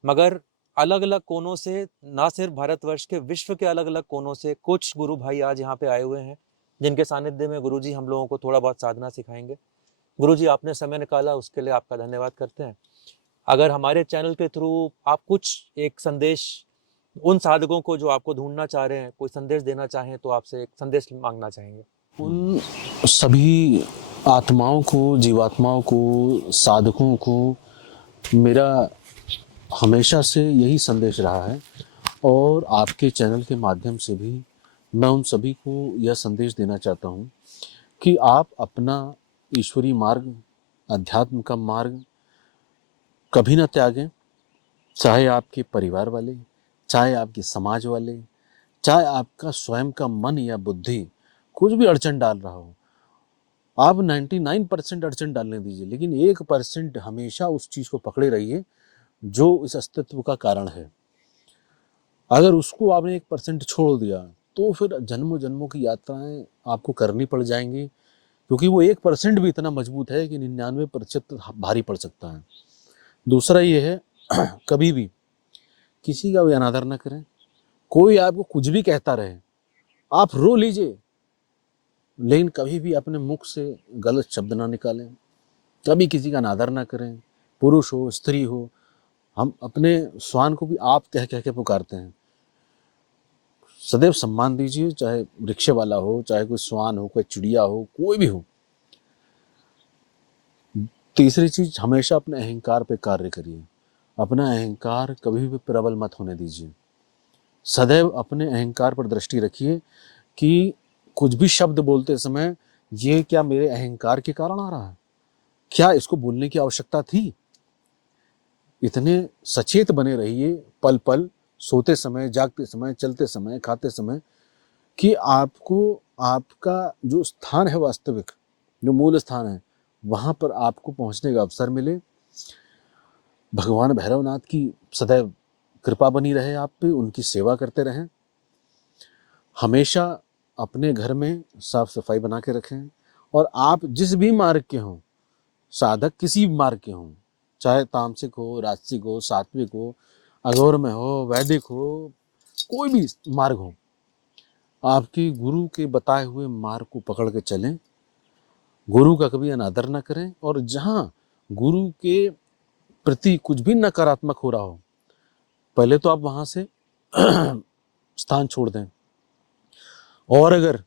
मगर अलग अलग कोनों से, ना सिर्फ भारतवर्ष के, विश्व के अलग अलग कोनों से कुछ गुरु भाई आज यहाँ पे आए हुए हैं जिनके सानिध्य में गुरुजी हम लोगों को थोड़ा बहुत साधना सिखाएंगे। गुरुजी आपने समय निकाला, उसके लिए आपका धन्यवाद करते हैं। अगर हमारे चैनल के थ्रू आप कुछ एक संदेश उन साधकों को जो आपको ढूंढना चाह रहे हैं, कोई संदेश देना चाहें तो आपसे एक संदेश मांगना चाहेंगे। उन सभी आत्माओं को, जीवात्माओं को, साधकों को मेरा हमेशा से यही संदेश रहा है, और आपके चैनल के माध्यम से भी मैं उन सभी को यह संदेश देना चाहता हूँ कि आप अपना ईश्वरीय मार्ग, अध्यात्म का मार्ग कभी ना त्यागें। चाहे आपके परिवार वाले, चाहे आपके समाज वाले, चाहे आपका स्वयं का मन या बुद्धि कुछ भी अड़चन डाल रहा हो, आप 99% अड़चन डालने दीजिए, लेकिन 1% हमेशा उस चीज को पकड़े रहिए जो इस अस्तित्व का कारण है। अगर उसको आपने 1% छोड़ दिया तो फिर जन्मों जन्मों की यात्राएं आपको करनी पड़ जाएंगी, क्योंकि वो 1% भी इतना मजबूत है कि 99% भारी पड़ सकता है। दूसरा ये है, कभी भी किसी का भी अनादर न करें। कोई आपको कुछ भी कहता रहे, आप रो लीजिए, लेकिन कभी भी अपने मुख से गलत शब्द ना निकालें। कभी किसी का अनादर ना करें, पुरुष हो स्त्री हो। हम अपने श्वान को भी आप कह कह के पुकारते हैं। सदैव सम्मान दीजिए, चाहे रिक्शे वाला हो, चाहे कोई श्वान हो, कोई चिड़िया हो, कोई भी हो। तीसरी चीज, हमेशा अपने अहंकार पे कार्य करिए। अपना अहंकार कभी भी प्रबल मत होने दीजिए। सदैव अपने अहंकार पर दृष्टि रखिए कि कुछ भी शब्द बोलते समय ये क्या मेरे अहंकार के कारण आ रहा है, क्या इसको बोलने की आवश्यकता थी। इतने सचेत बने रहिए पल पल, सोते समय, जागते समय, चलते समय, खाते समय, कि आपको आपका जो स्थान है, वास्तविक जो मूल स्थान है, वहां पर आपको पहुंचने का अवसर मिले। भगवान भैरवनाथ की सदैव कृपा बनी रहे आप पे, उनकी सेवा करते रहें। हमेशा अपने घर में साफ सफाई बना के रखें, और आप जिस भी मार्ग के हों, साधक किसी भी मार्ग के हों, चाहे तामसिक हो, राजसिक हो, सात्विक हो, अघोर में हो, वैदिक हो, कोई भी मार्ग हो, आपकी गुरु के बताए हुए मार्ग को पकड़ के चलें। गुरु का कभी अनादर न करें, और जहाँ गुरु के प्रति कुछ भी नकारात्मक हो रहा हो, पहले तो आप वहां से स्थान छोड़ दें, और अगर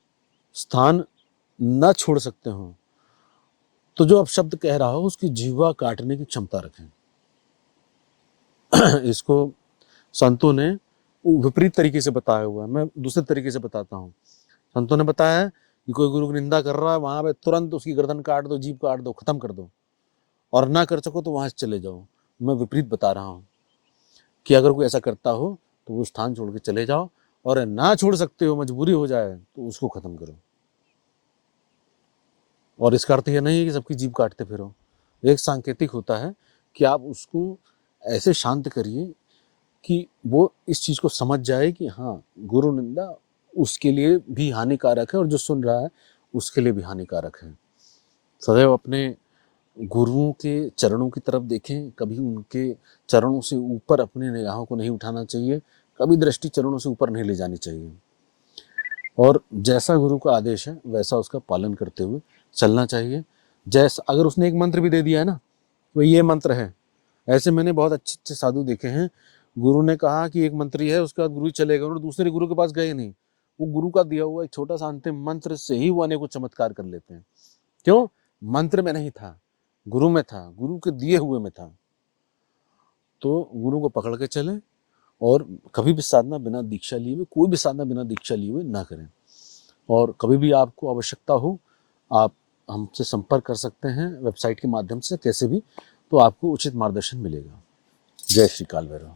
स्थान न छोड़ सकते हो तो जो आप शब्द कह रहा हो उसकी जीवा काटने की क्षमता रखें। इसको संतों ने विपरीत तरीके से बताया हुआ है, मैं दूसरे तरीके से बताता हूँ। संतों ने बताया है कि कोई गुरु की निंदा कर रहा है, वहां पे तुरंत उसकी गर्दन काट दो, जीभ काट दो, खत्म कर दो, और ना कर सको तो वहां से चले जाओ। मैं विपरीत बता रहा हूँ कि अगर कोई ऐसा करता हो तो वो स्थान छोड़ के चले जाओ, और ना छोड़ सकते हो, मजबूरी हो जाए तो उसको खत्म करो। और इसका अर्थ यह नहीं है कि सबकी जीभ काटते फिरो। एक सांकेतिक होता है कि आप उसको ऐसे शांत करिए कि वो इस चीज को समझ जाए कि हाँ, गुरु निंदा उसके लिए भी हानिकारक है, और जो सुन रहा है उसके लिए भी हानिकारक है। सदैव अपने गुरुओं के चरणों की तरफ देखें, कभी उनके चरणों से ऊपर अपनी निगाहों को नहीं उठाना चाहिए, कभी दृष्टि चरणों से ऊपर नहीं ले जानी चाहिए, और जैसा गुरु का आदेश है वैसा उसका पालन करते हुए चलना चाहिए। जैसा अगर उसने एक मंत्र भी दे दिया है ना, तो ये मंत्र है। ऐसे मैंने बहुत अच्छे अच्छे साधु देखे हैं, गुरु ने कहा कि एक मंत्री है, उसके बाद गुरु चले गए और दूसरे गुरु के पास गए नहीं। वो गुरु का दिया हुआ एक छोटा सा अंतिम मंत्र से ही वो अनेकों चमत्कार कर लेते हैं। क्यों? मंत्र में नहीं था, गुरु में था, गुरु के दिए हुए में था। तो गुरु को पकड़ के चलें, और कभी भी साधना बिना दीक्षा लिए हुए, कोई भी साधना बिना दीक्षा लिए हुए ना करें। और कभी भी आपको आवश्यकता हो, आप हमसे संपर्क कर सकते हैं वेबसाइट के माध्यम से, कैसे भी, तो आपको उचित मार्गदर्शन मिलेगा। जय श्री काल भैरव।